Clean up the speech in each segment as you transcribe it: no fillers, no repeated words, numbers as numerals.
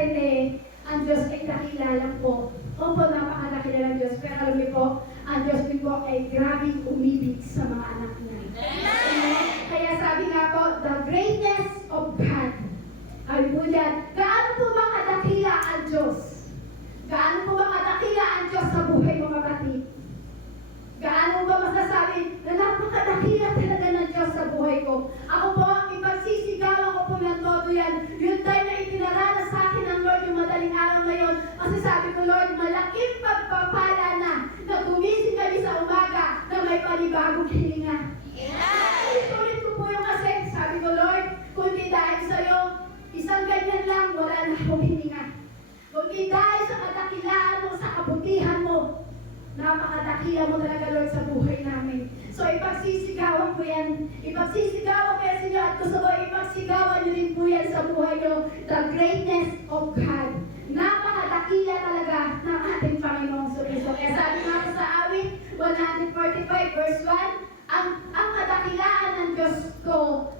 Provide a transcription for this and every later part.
natin ang Diyos ay dakila lang po. Opo, napakadakila ng Diyos. Pero alam niyo po, ang Diyos din po ay grabing umibig sa mga anak niya. Amen. Kaya sabi nga po, the greatness of God. Ay po yan, gaano po ba kadakila ang Diyos? Gaano po ba kadakila ang Diyos sa buhay mo, kapatid? Gaano ba masasabi na napakadakila talaga ng Diyos sa buhay ko? Ako po, ipagsisigawan ko po ng todo yan. Yung time na itinaranas sa akin ng Lord yung madaling araw na yun, masasabi ko, Lord, malaking pagpapala na gumising kami sa umaga na may panibagong hininga. Ulit ko po yung kasi, sabi ko, Lord, kung di dahil sa'yo, isang ganyan lang, wala na akong hininga. Kung di dahil sa kadakilaan mo, sa kabutihan mo, napakadakila mo talaga, Lord, sa buhay namin. So, ipagsisigawan ko yan. Ipagsisigawan ko yan sa inyo at gusto ko ipagsigawan nyo rin po yan sa buhay nyo. The greatness of God. Napakadakila talaga ng ating Panginoong Kristo. Kaya sabi nga sa awit 145 verse 1, ang kadakilaan ng Diyos ko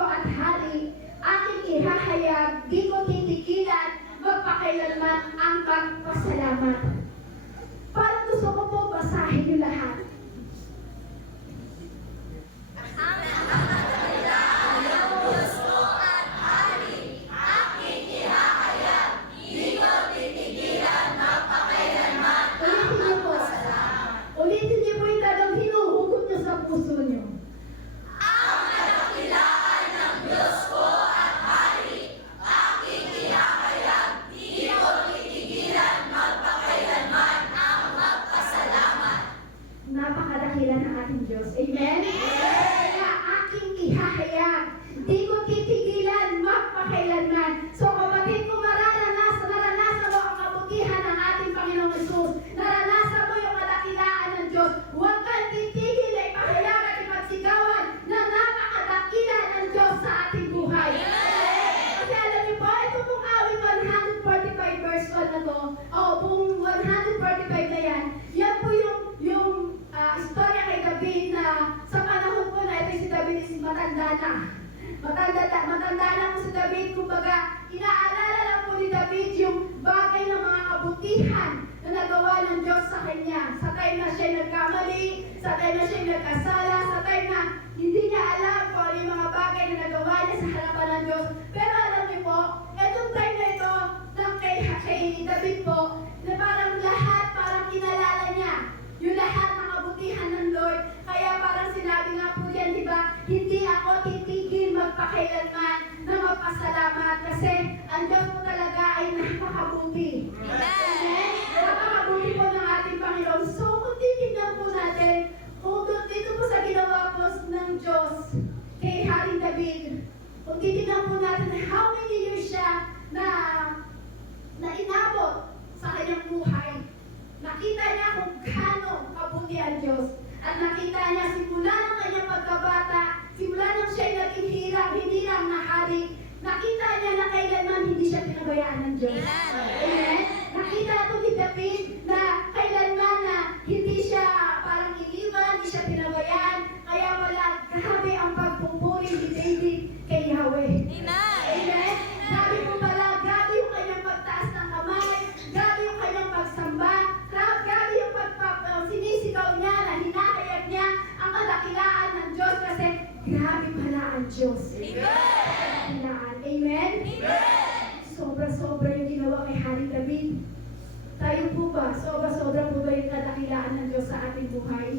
at hari, aking ihahayag, di ko titigilan, magpakailanman ang pagpasalamat. Parang gusto ko po basahin yung lahat. Ulitin niyo po yung talagang hinuhugot niyo sa puso niyo. Napakadakila ng ating Diyos. Amen? Kaya aking ihahayag. Di ko titigilan magpakailanman. So kapatid, kung naranasan mo ang kabutihan ng ating Panginoong Jesus, naranasan mo yung kadakilaan ng Diyos, huwag kang titigil na ipahayag at ipagsigawan na napakadakila ng Diyos sa ating buhay. Kasi alam niyo po, ito pong awit 145 verse 1 na to, kung 145 na yan, yan po yung istorya kay David na sa panahon po na ito si David is matanda na. Matanda na po si David. Kumbaga, inaalala lang po ni David yung bagay ng mga kabutihan na nagawa ng Diyos sa kanya. Sa time na siya nagkamali, sa time na siya nagkasala, sa time na hindi niya alam kung ano yung mga bagay na nagawa niya sa harapan ng Diyos. Pero alam niyo po, etong time na ito ng kay David po, na parang lahat, parang kinalala niya yung lahat ng kabutihan ng Lord. Kaya parang sinabi nga po yan, di ba? Hindi ako titigil magpakailanman na magpasalamat kasi ang Diyos mo talaga ay napakabuti. Amen? Napakabuti po ng ating Panginoon. So, kung titignan po natin, kung dito po sa ginawa po ng Diyos kay Haring David, kung titignan po natin how many years siya na inabot sa kanyang buhay. Nakita niya kung gaano kabuti ang Diyos. At nakita niya simula ng kanyang pagkabata, simula nang siya'y naging hindi lang na hari, nakita niya na kailanman hindi siya pinabayaan ng Diyos. Amen? Nakita ito ni David na kailanman na hindi siya parang iniwan, hindi siya pinabayaan. Kaya wala, grabe ang pagpupuri ni David kay Yahweh. Amen? Sabi ko pala, grabe yung kanyang pagtaas ng kamay, grabe yung kanyang pagsamba, grabe yung sinisigaw niya na hinahayag niya ang kadakilaan ng Diyos kasi grabe pala ang Diyos. Kadakilaan. Amen? Sobra-sobra yung ginawa kay Haring David. Tayo po ba? Sobra-sobra po ba yung kadakilaan ng Diyos sa ating buhay?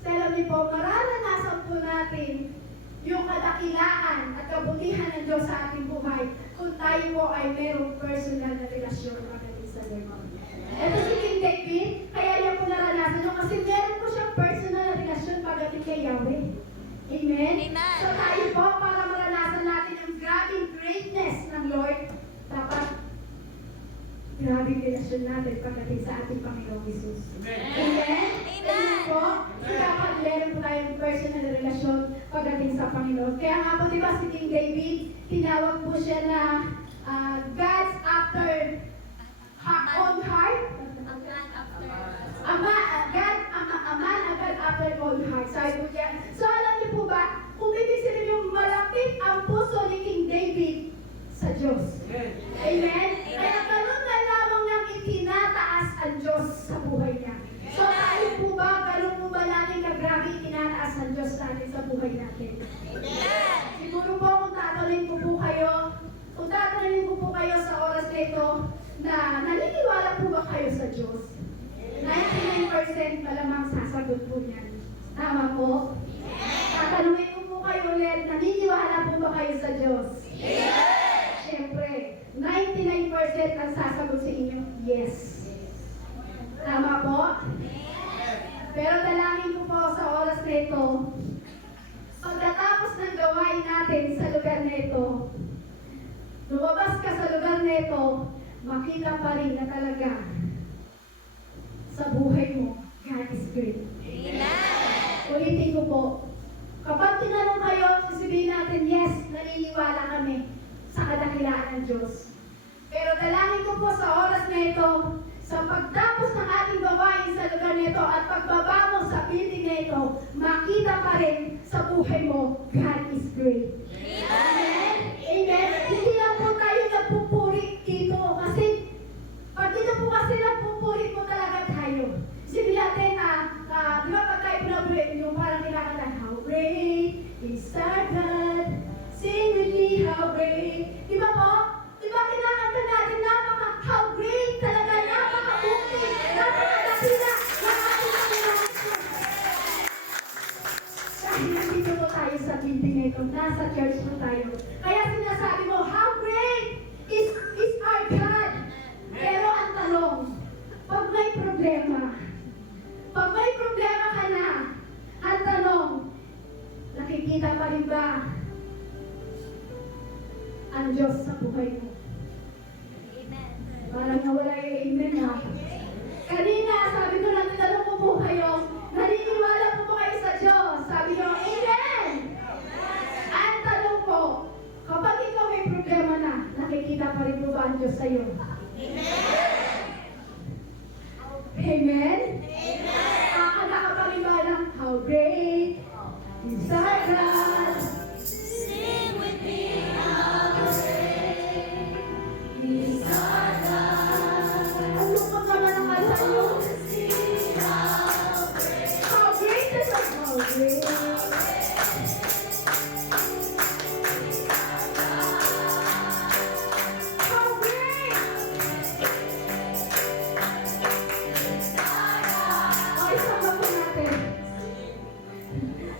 Sa alam niyo po, mararanasan po natin yung kadakilaan at kabutihan ng Diyos sa ating buhay kung tayo po ay mayroong personal na relasyon pagdating sa Lord. Ito si King David, kaya niya po naranasan nyo kasi meron po siyang personal na relasyon pagdating kay Yahweh. Amen? So tayo po, para maranasan natin yung grabing greatness ng Lord, dapat grabing relasyon natin pagdating sa ating Panginoong Jesus. Amen? Amen po. So dapat meron po tayong personal na relasyon pagdating sa Panginoon. Kaya nga po, di ba si King David, tinawag po siya na God's after own heart. A man after own heart. Sabi po dyan. So alam niyo po ba, kung ibig sabihin yung malapit ang puso ni King David buhay natin. Siguro po kung tatanungin ko po kayo sa oras na ito, na naniniwala po ba kayo sa Diyos? 99% malamang sasagot po niyan. Tama po? Tatanungin ko po kayo ulit, naniniwala po ba kayo sa Diyos? Siyempre, 99% ang sasagot sa inyo, yes. Tama po? Pero dalangin ko po sa oras na ito, pagkatapos ng gawain natin sa lugar na ito, lumabas ka sa lugar na ito, makita pa rin na talaga sa buhay mo, God is great. Ulitin ko po, kapag tinanong kayo, sasabihin natin, yes, naniniwala kami sa kadakilaan ng Diyos. Pero dalangin ko po sa oras na ito, sa pagtapos ng ating gawain sa lugar na ito at pagbaba mo sa building na ito, makita pa rin sa buhay mo, God is great. Amen? Amen? Hindi lang po tayo nagpupuri dito kasi pag dito po kasi nagpupuri po talaga tayo. Sabi natin, di ba pag tayo pinapuri, yung parang kinakanta, how great is our God, sing with me, how great. Di ba po? Di ba kinakanta natin, how great talaga, napaka-buti, napaka-dakila, dahil nandito po tayo sa building na ito, nasa church po tayo. Kaya sinasabi mo, how great is our God. Pero ang tanong, pag may problema ka na, ang tanong, nakikita pa rin ba ang Diyos sa buhay mo? Parang nawala yung amen ha. Kanina, sabi ko na tinanong ko po kayo, naniniwala po kayo sa Diyos. Sabi ko, amen! Ang tanong po, kapag ikaw may problema na, nakikita pa rin po ba ang Diyos sa iyo? Amen? Nakakapaliba ng how great is our God. Sing with me, how great is our God. Ano pa naman ang kanta nyo? See how How great is our how great. How great! Ay, sama po natin.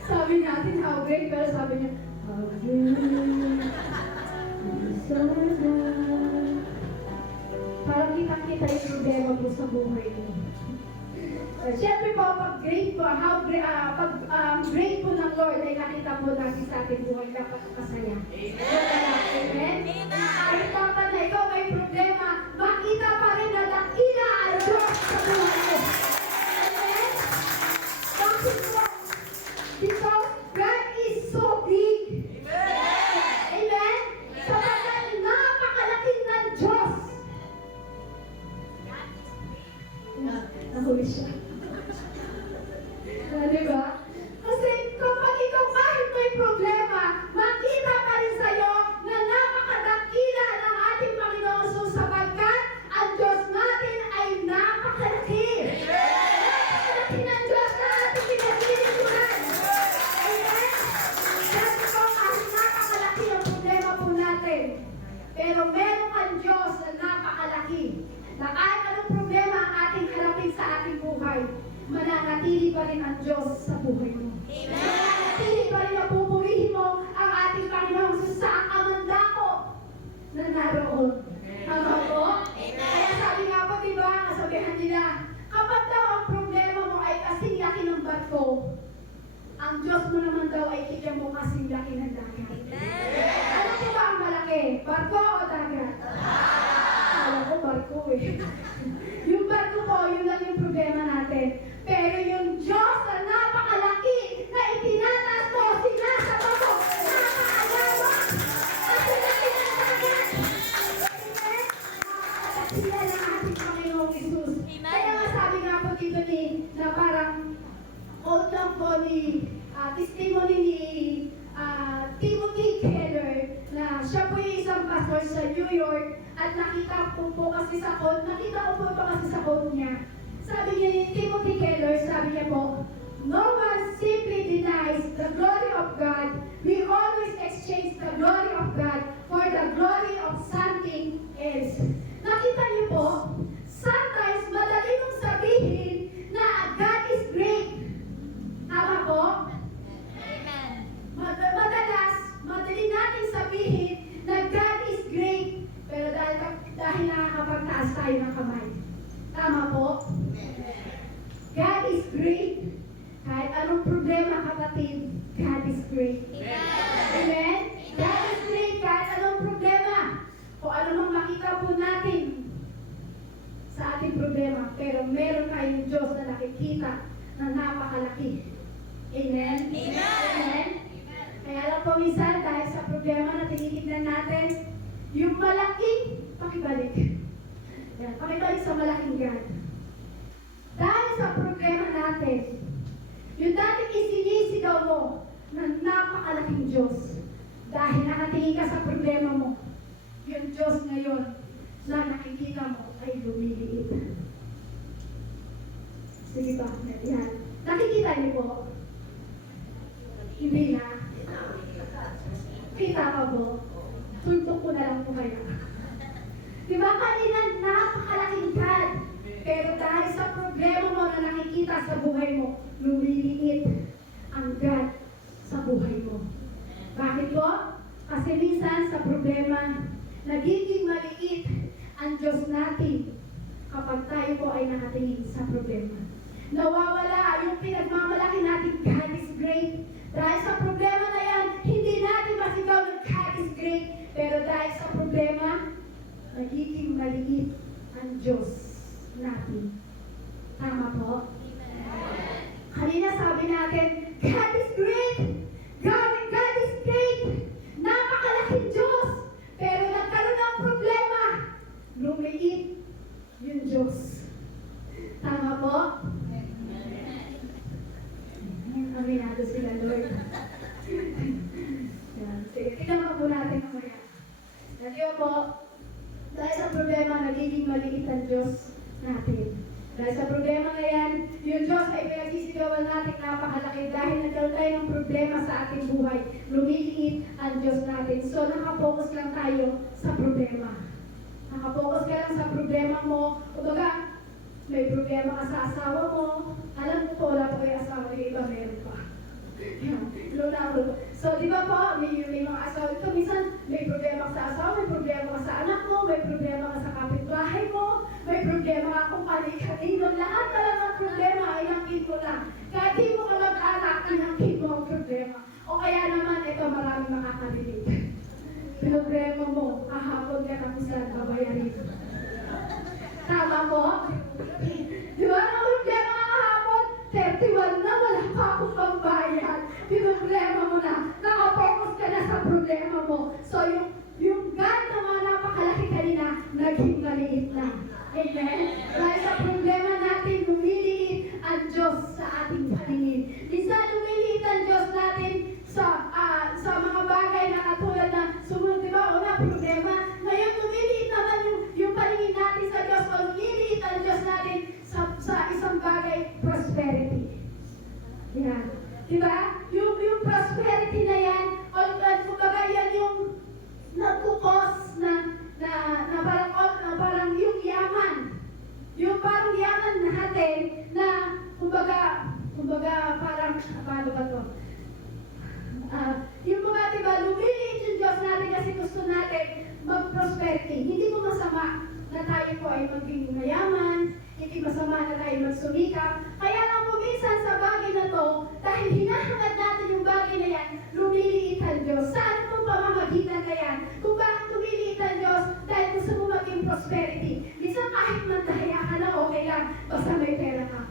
Sabi natin how great, pero sabi niya, how great is our God. Parang kitang-kita yung problema po sa buhay mo. Siyempre po, pag great po, great po ng Lord ay nakita po natin sa ating buhay, dapat kasaya. Amen? Kahit dapat na ikaw may problema, makita pa rin na dakila ang Diyos sa buhay mo. Amen? Bakit po? Because God is so big. Amen? Sapagkat napakalaki ng Diyos. Nahuli siya. Diba? Kasi kapag ikaw kahit may problema, makita pa rin sa'yo na napakadakila ng ating Panginoon Jesus sapagkat ang Diyos natin ay napakalaki. Napakalaki ng Diyos na ating pinaglilingkuran. Amen? Kasi po kahit napakalaki ang problema po natin, pero meron kang Diyos na napakalaki. Na kahit anong problema ang ating harapin sa ating buhay, mananatili pa rin ang Diyos sa buhay mo. Mananatili pa rin na pupurihin mo ang ating Panginoon sa kamandako na naroon. Tama po? Kaya sabi nga po, diba, kasabihan nila, kapag daw ang problema mo ay kasing laki ng barko, ang Diyos mo naman daw ay kikya mo kasing laki ng dagat. Ano po ba ang malaki? Barko o dagat? Alam ko, barko eh. Yung barko po, yun lang yung problema natin. Pero yung Diyos na napakalaki na itinataas mo, sinasaba mo, nakakaalama, kasi natinatagan. Amen? Nakakasila ng ating Panginoong Isus. Kaya nga sabi nga po dito na parang quote lang po testimony ni Timothy Keller na siya po yung isang pastor sa New York at nakita ko po kasi sa quote niya. Sabi niya ni Timothy Keller, sabi niya po, no one simply denies recognize the glory of God, we always exchange the glory of God for the glory of something else. Nakita niyo po, sometimes madali mong sabihin na God is great. Tama po? Amen. Madalas, madali natin sabihin na God is great. Pero dahil nakakapagtaas tayo ng kamay. Tama po? God is great. Kahit anong problema, kapatid, God is great. Amen? God is great kahit anong problema. Kung ano mang makita po natin sa ating problema, pero meron tayong Diyos na nakikita na napakalaki. Amen? Amen? Kaya lang po minsan, dahil sa problema na tinitignan natin, yung malaking pakibalik. Yan, pakibalik sa malaking God. Dahil sa problema natin, yung dating isinisigaw mo na napakalaking Diyos, dahil nakatingin ka sa problema mo, yung Diyos ngayon na nakikita mo ay lumiliit. Sige ba? Yan. Nakikita niyo po? Hindi na. Kita pa po? Tuntok ko na lang po kaya. Diba kanina napakalaking God, pero dahil sa problema mo na nakikita sa buhay mo, lumiliit ang God sa buhay mo. Bakit po? Kasi minsan sa problema, nagiging maliit ang Diyos natin kapag tayo po ay nakatingin sa problema. Nawawala yung pinagmamalaki natin, God is great. Dahil sa problema na yan, hindi natin masigaw na God is great. Pero dahil sa problema, nagiging maliit ang Diyos natin. Tama po? Kanina sabi natin, God is great! God is great! Napakalaking Diyos! Pero nagkaroon ng problema, lumiit yung Diyos. Tama po? Aminado sila, Lord. Yan. Sige, tingnan po natin mamaya. Nandiyo po, dahil sa problema, nagiging maliit ang Diyos natin. Dahil sa problema na yan, yung Diyos ay pinagsisigawan natin napakalaki dahil nagkaroon tayo ng problema sa ating buhay. Lumiliit ang Diyos natin. So, nakapokus lang tayo sa problema. Nakapokus ka lang sa problema mo. Kumbaga, may problema ka sa asawa mo. Alam mo po, wala pa kayo asawa, yung iba meron pa. So, di ba po, may mga asawa ito, minsan may problema ka sa asawa, may problema ka sa anak mo, may problema ka sa kapitbahay mo, may problema ka kung kanino. Lahat talaga ng problema ay nakit mo lang. Kahit di mo ka mag-anak, nakit mo ang problema. O kaya naman, ito maraming makakalilig. Problema mo, kahapon ka na kung saan babayarin. Tama po? Di ba ang problema ka kahapon? 31 na, wala pa akong pambayad. Problema mo na, nakapokus ka na sa problema mo. So, yung God na mga napakalaki kanina, naging maliit na. Amen? Dahil sa problema natin, lumiliit ang Diyos sa ating paningin. Minsan, lumiliit ang Diyos natin sa mga bagay na katulad na sumunod, di ba? Una, problema. Ngayon, lumiliit naman yung paningin natin sa Diyos o lumiliit ang Diyos natin sa isang bagay, prosperity. Yan. Diba? Yung prosperity na yan, o kumbaga yan yung nagkukos na parang yung yaman. Yung parang yaman natin na kumbaga parang, paano ba to? Yung mga diba, lumiliit yung Diyos natin kasi gusto natin mag-prosperity. Hindi mo masama na tayo po ay maging mayaman, hindi masama na tayo magsumikap. Kaya lang po minsan sa bagay na to, dahil hinahangad natin yung bagay na yan, lumiliit ang Diyos. Saan pong pamamagitan na yan? Kung bakit lumiliit ang Diyos? Dahil gusto mo maging prosperity. Minsan kahit mandaya ka na okay lang, basta may pera ka.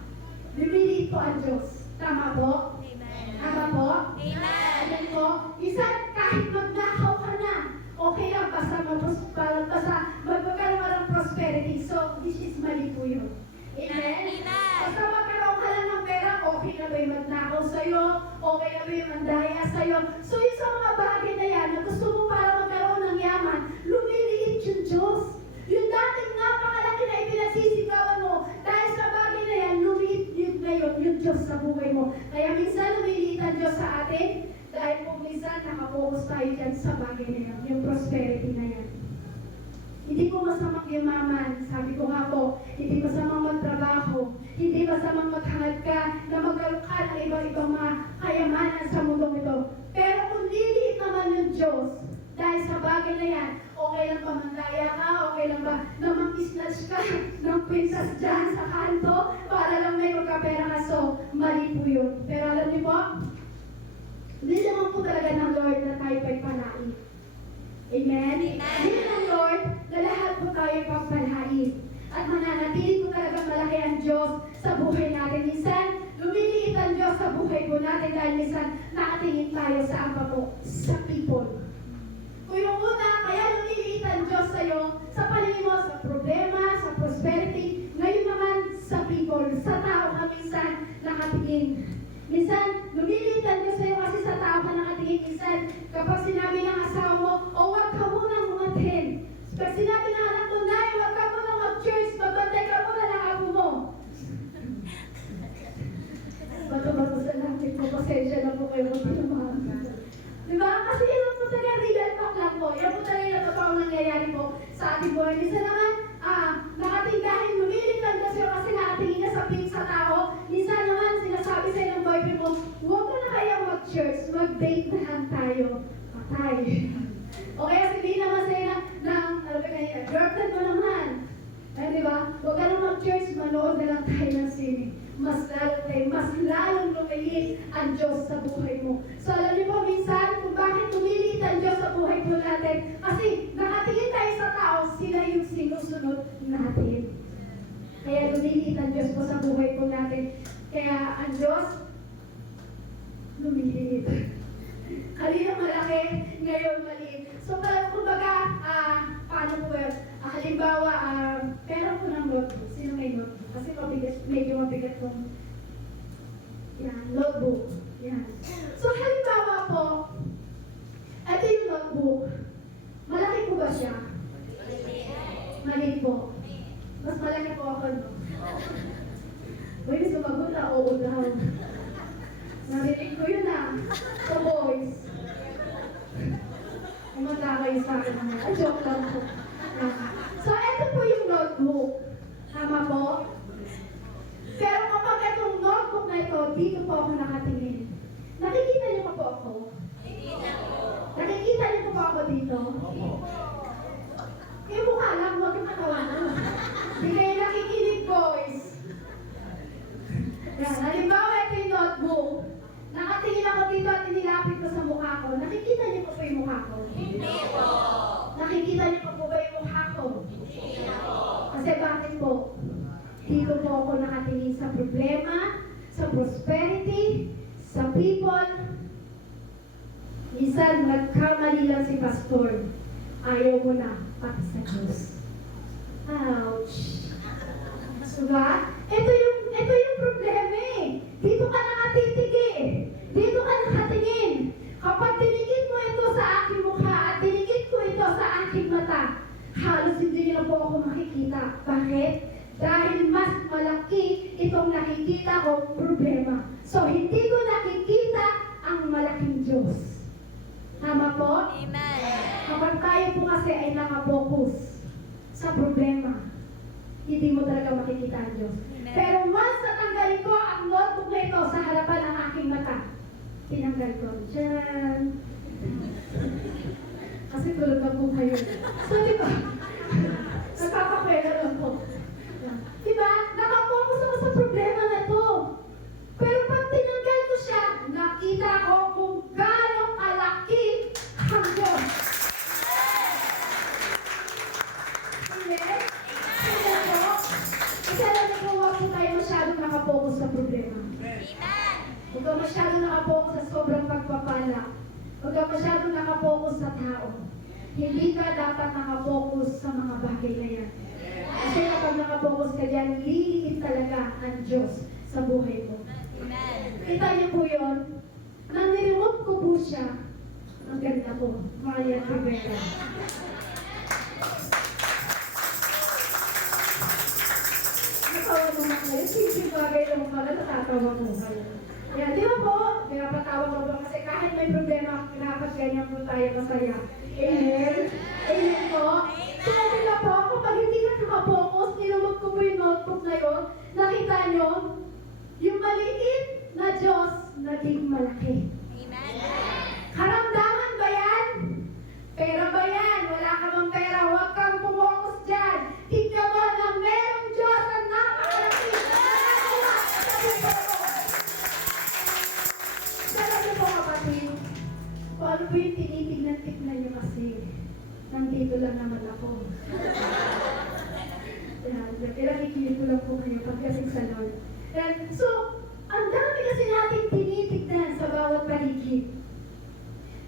Lumiliit po ang Diyos. Tama po? Amen. Tama po? Amen. Amen po? Minsan kahit magnakaw ka na, okay lang, basta magkakaroon ka ng prosperity. So, this is mali po yun. Amen? Amen. Basta magkaroon ka lang ng pera, okay na ba yung magnakaw sa'yo? Okay na ba yung mandaya sa'yo? So, yung sa mga bagay na yan, na gusto mo para magkaroon ng yaman, lumiliit yung Diyos. Yung dating napakalaki na ipinagsisigawan mo, dahil sa bagay na yan, lumiit yun ngayon yung Diyos sa buhay mo. Kaya minsan lumiliit lumiliit ang Diyos sa atin dahil po minsan nakapokus tayo dyan sa bagay na yan, yung prosperity na yan. Hindi po masamang yumaman, sabi ko nga po, hindi masamang magtrabaho, hindi masamang maghangad ka na magkaroon ka ng ibang mga kayamanan sa mundong ito. Pero kung liliit naman yung Diyos, dahil sa bagay na yan, okay lang ba mandaya ka, okay lang ba na mag-snatch ka ng princess dyan sa kanto para lang may magkapera ka. So, mali po yun. Pero alam niyo po, hindi naman po talaga ng Lord na tayo pagpalain. Amen? Hindi ng Lord na lahat po tayo pagpalain. At mananatili po talaga malaki ang Diyos sa buhay natin. Minsan, lumiliit ang Diyos sa buhay po natin dahil minsan nakatingin tayo sa apa po? Sa people. Kung yung una, kaya lumiliit ang Diyos sa'yo, sa paningin mo, sa problema, sa prosperity, ngayon naman sa people, sa tao ka minsan nakatingin. Minsan, lumiliit ang Diyos sa'yo kasi sa tao ka nakatingin. Minsan, kapag sinabi ng asawa mo, o wag ka munang umatin. Pag sinabi ng anak mo, Nay, wag ka munang mag-church, magbantay ka muna ng apo mo. Bato-bato sa langit mo, pasensya na po kayo kung pinamahal. Diba? Kasi yan ang po talaga real talk lang po. Yan po talaga yung totoong nangyayari po sa ating buhay. Minsan naman, nakating dahil lumilit lang kasi kasi nakatingin ka sa pink sa tao. Minsan naman, sinasabi sa'yo ng boyfriend mo, huwag ka na kaya mag-church, mag-date na lang tayo. Patay. O kaya sabihin naman sa'yo ano ba kanina, girlfriend mo naman. Eh, di ba? Huwag ka na mag-church, manood na lang tayo ng sine. Mas lalong lumilit ang Diyos sa buhay mo. So alam niyo po minsan kung bakit lumilit ang Diyos sa buhay po natin. Kasi nakatingin tayo sa tao, sila yung sinusunod natin. Kaya lumilit ang Diyos po sa buhay po natin. Kaya ang Diyos, lumilit. Kanina malaki, ngayon maliit. So kumbaga, paano po yun? Halimbawa, pera po ng notebook. Sino may notebook? Kasi medyo mabigat kong notebook. Yan. So halimbawa po, ito yung notebook. Malaki po ba siya? Maliit po. Mas malaki po ako, no? Uy, sumagot na, oo daw. Narinig ko yun So boys, umanda kayo sa akin naman. Joke lang po. So, ito po yung notebook. Tama po? Pero kapag itong notebook na ito, dito po ako nakatingin. Nakikita niyo pa po ako? Nakikita niyo po ako dito? Yung mukha lang, huwag yung katawan. Hindi kayo nakikinig, boys. Yan, halimbawa ito yung notebook. Nakatingin ako dito at inilapit ko sa mukha ko. Nakikita niyo po yung mukha ko? Hindi po. Nakikita niyo po ba yung mukha ko? Hindi po. Kasi bakit po? Dito po ako nakatingin sa problema, sa prosperity, sa people. Minsan, nagkamali lang si pastor. Ayaw mo na, pati sa Diyos. Ouch. Diba? Ito yung problema eh. Dito ka nakatitig eh. Dito ka nakatingin. Kapag tinigit mo ito sa aking mukha at tinigit ko ito sa aking mata, halos hindi niyo na po ako makikita. Bakit? Dahil mas malaki itong nakikita ko problema. So, hindi ko nakikita ang malaking Diyos. Tama po? Amen. Kapag tayo po kasi ay nakapokus sa problema, hindi mo talaga makikita ang Diyos. Amen. Pero once natanggalin ko ang notebook na ito sa harapan ng aking mata, tinanggal ko dyan. Kasi tulog na po kayo. So, di ba? Nagpapakwela lang po. Di ba? Nakapokus ako sa problema na ito. Pero pag tinanggal ko siya, nakita ko kung gaano kalaki ang Diyos. Amen? Amen po? Kasi alam niyo po, huwag po tayo masyadong nakapokus sa problema. Amen. Huwag ka masyadong nakapokus sa sobrang pagpapala. Huwag ka masyadong nakapokus sa tao. Hindi ka dapat nakapokus sa mga bagay na yan. Kasi kapag nakapokus ka dyan, liliit talaga ang Diyos sa buhay mo. Amen. Kita niyo po yun? Nang niremote ko po siya, ang ganda ko, Maria Rivera. Natawa naman kayo. Simple bagay lang pala, natatawa ko kayo. Yan, di ba po? Pinapatawa ko po kasi kahit may problema, dapat ganyan po tayo masaya. Amen? Amen po? So, di ba po, kapag hindi ka nakapokus, nilumot ko po yung notebook na yun, nakita nyo, yung maliit na Diyos, naging malaki. Amen. Karamdaman ba yan? Pera ba yan? Wala ka bang pera? Huwag kang pumokus dyan. Tignan mo na merong Diyos na napakalaki. Nakakawa sa buhay mo. Alam niyo po kapatid, kung ano po yung tinitignan-tignan niyo kasi, nandito lang naman ako. Yan, kailangan ko lang po kayo pagkasing sa Lord. And so, ang dami kasi natin tinitignan sa bawat paligid.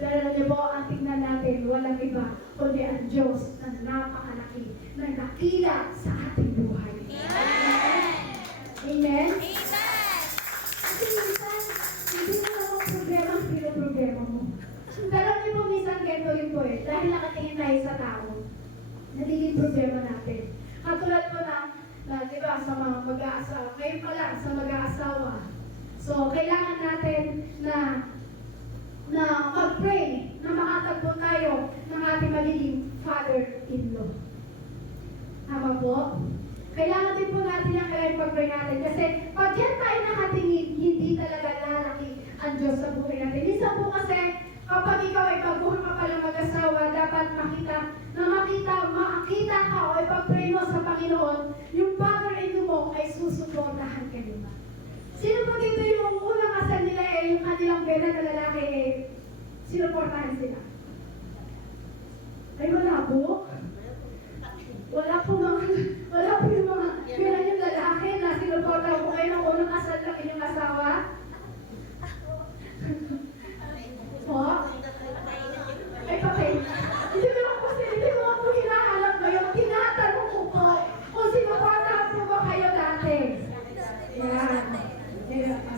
Pero alam niyo po, ang tignan natin, walang iba, kundi ang Diyos na napakalaki, na nakila sa ating buhay. Amen. Amen? Amen. Kasi minsan, hindi mo lang ang problema, hindi ang problema mo. Pero alam niyo po, minsan ganito rin po eh, dahil nakatingin tayo sa tao, nagiging problema natin. Katulad po na di ba, sa mga mag-aasawa, ngayon pa lang, sa mag-aasawa. So, kailangan natin na mag-pray, na makatagpo tayo ng ating magiging father-in-law. Tama po? Kailangan din po natin yung kailangan pag-pray natin. Kasi pag yan tayo nakatingin, hindi talaga lalaki ang Diyos sa buhay natin. Isa po kasi, kapag ikaw ay pagbuhol ka pala mag-asawa, dapat makita ka o ipag-pray mo sa Panginoon, yung father-in-law mo ay susuportahan kayo. Sino po dito yung unang kasal nila yung kanilang bena na lalaki sinuportahan sila? Ay wala po. Wala po yung mga bena yung lalaki na sinuportahan po kayo ng unang kasal ng inyong asawa? Po? Ay patay. Hindi mo po hinahanap ngayon. Tinatanong ko po kung sinuportahan po ba kayo dati? Yan.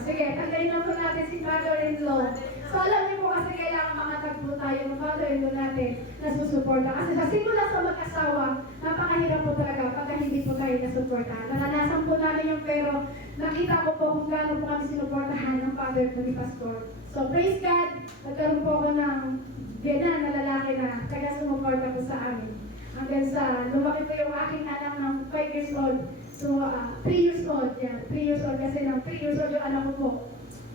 Sige, tanggalin na po natin si mother-in-law. So alam niyo po kasi kailangan makatagpo tayo ng mother-in-law natin na susuporta. Kasi sa simula sa mag-asawa, napakahirap po talaga pagka hindi po tayo nasuportahan. Naranasan po namin yung pero nakita ko po kung gaano po kami sinuportahan ng father ko ni Pastor. So praise God, nagkaroon po ako ng biyanan na lalaki na kaya sumuporta po sa amin. Hanggang sa lumaki po yung aking anak ng 5 years old. So, 3 years old, yan. 3 years old kasi ng 3 years old yung anak ko po.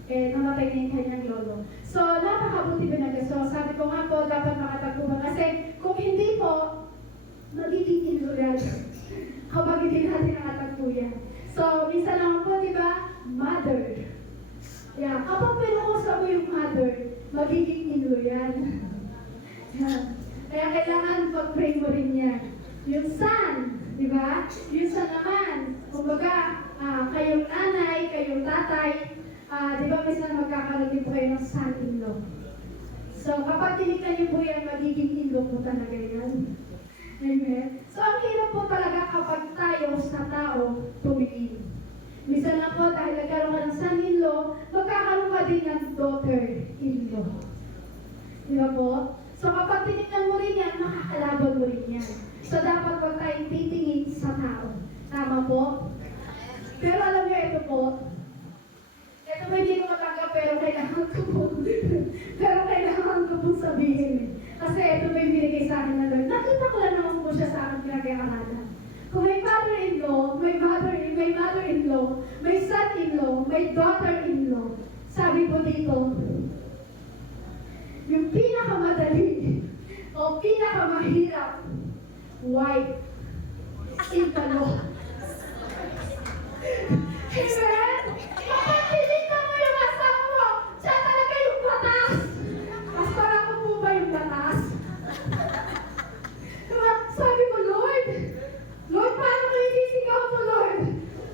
Namatay na yung kanyang lolo. So, napakabuti po na Diyos. So, sabi ko nga po, dapat makatagpuan. Kasi, kung hindi po, magiging inloyal. Kapag hindi natin nakatagpo yan. So, minsan lang po, di ba? Mother. Yeah. Kapag pinukusa mo yung mother, magiging inloyal. Yeah. Kaya kailangan pag-pray mo rin yan. Yung son, di ba? Yung son naman, kumbaga, kayong nanay, kayong tatay, di ba minsan magkakaroon din po kayo ng son-in-law. So, kapag tinignan niyo po yan, magiging in-law po talaga yan. Amen? So, ang hirap po talaga kapag tayo sa tao tumingin. Minsan lang po, dahil nagkaroon ka ng son-in-law, magkakaroon ka din ng daughter-in-law. Di ba po? So, kapag tinignan mo rin yan, makakalaban mo rin yan. So, dapat huwag tayong titingin sa tao. Tama po? Pero alam niyo, ito po, ito ba hindi ko matanggap, pero kailangan ko po. Pero kailangan ko po sabihin. Kasi ito ba yung binigay sa akin na Lord. Nakita ko lang naman po siya sa akin pinag-iaralan. Kung may father-in-law, may mother-in-law, may son-in-law, may daughter-in-law, sabi po dito, yung pinakamadali o pinakamahirap wife in the law. Amen? Kapag tinignan mo yung asawa mo, siya talaga yung batas. Pastor, ako po ba yung batas? Diba? Sabi ko, Lord, paano ko isisigaw to, Lord?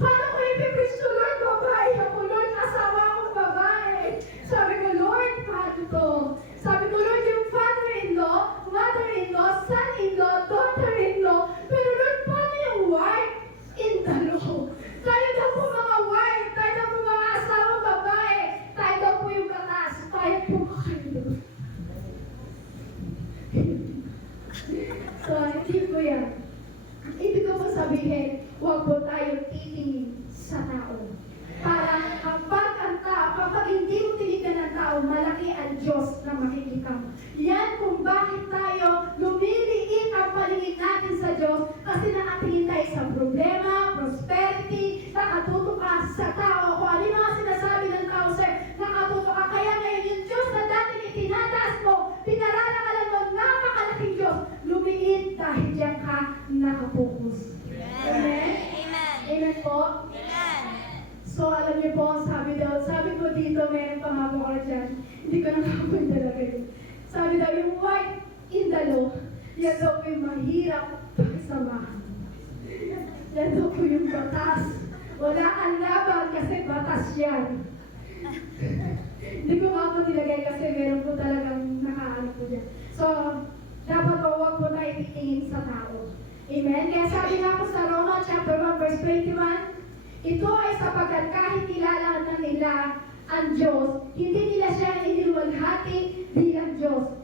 Paano ko ipipreach to, Lord? Babae ako, Lord, asawa akong babae. Sabi ko, Lord, paano to? Sabi ko, Lord, yung father-in-law, mother-in-law, son-in-law, daughter-in-law, pero Lord, paano yung wife in the law? Tayo daw po mga wife, tayo daw po mga asawa, babae, tayo daw po yung batas, tayo po kayo. So, hindi po yan. Ang ibig ko po sabihin, huwag po tayo titingin sa tao. Para kapag ang tao, kapag Amen. So, alam niyo po, sabi ko dito, meron pa nga po ako dyan. Hindi ko nakapunta talaga yun. Sabi daw, yung white in the law, yan daw po yung mahirap pagsamahan. Yan daw po yung batas. Wala kang laban kasi batas yan. Hindi ko nga po nilagay kasi meron po talagang nakaano po dyan. So, dapat po huwag po na ititingin sa tao. Amen? Kaya sabi nga po sa Roma chapter 1 verse 21, ito ay sapagkat kahit kilala na nila ang Diyos, hindi nila siya iniluwalhati bilang Diyos.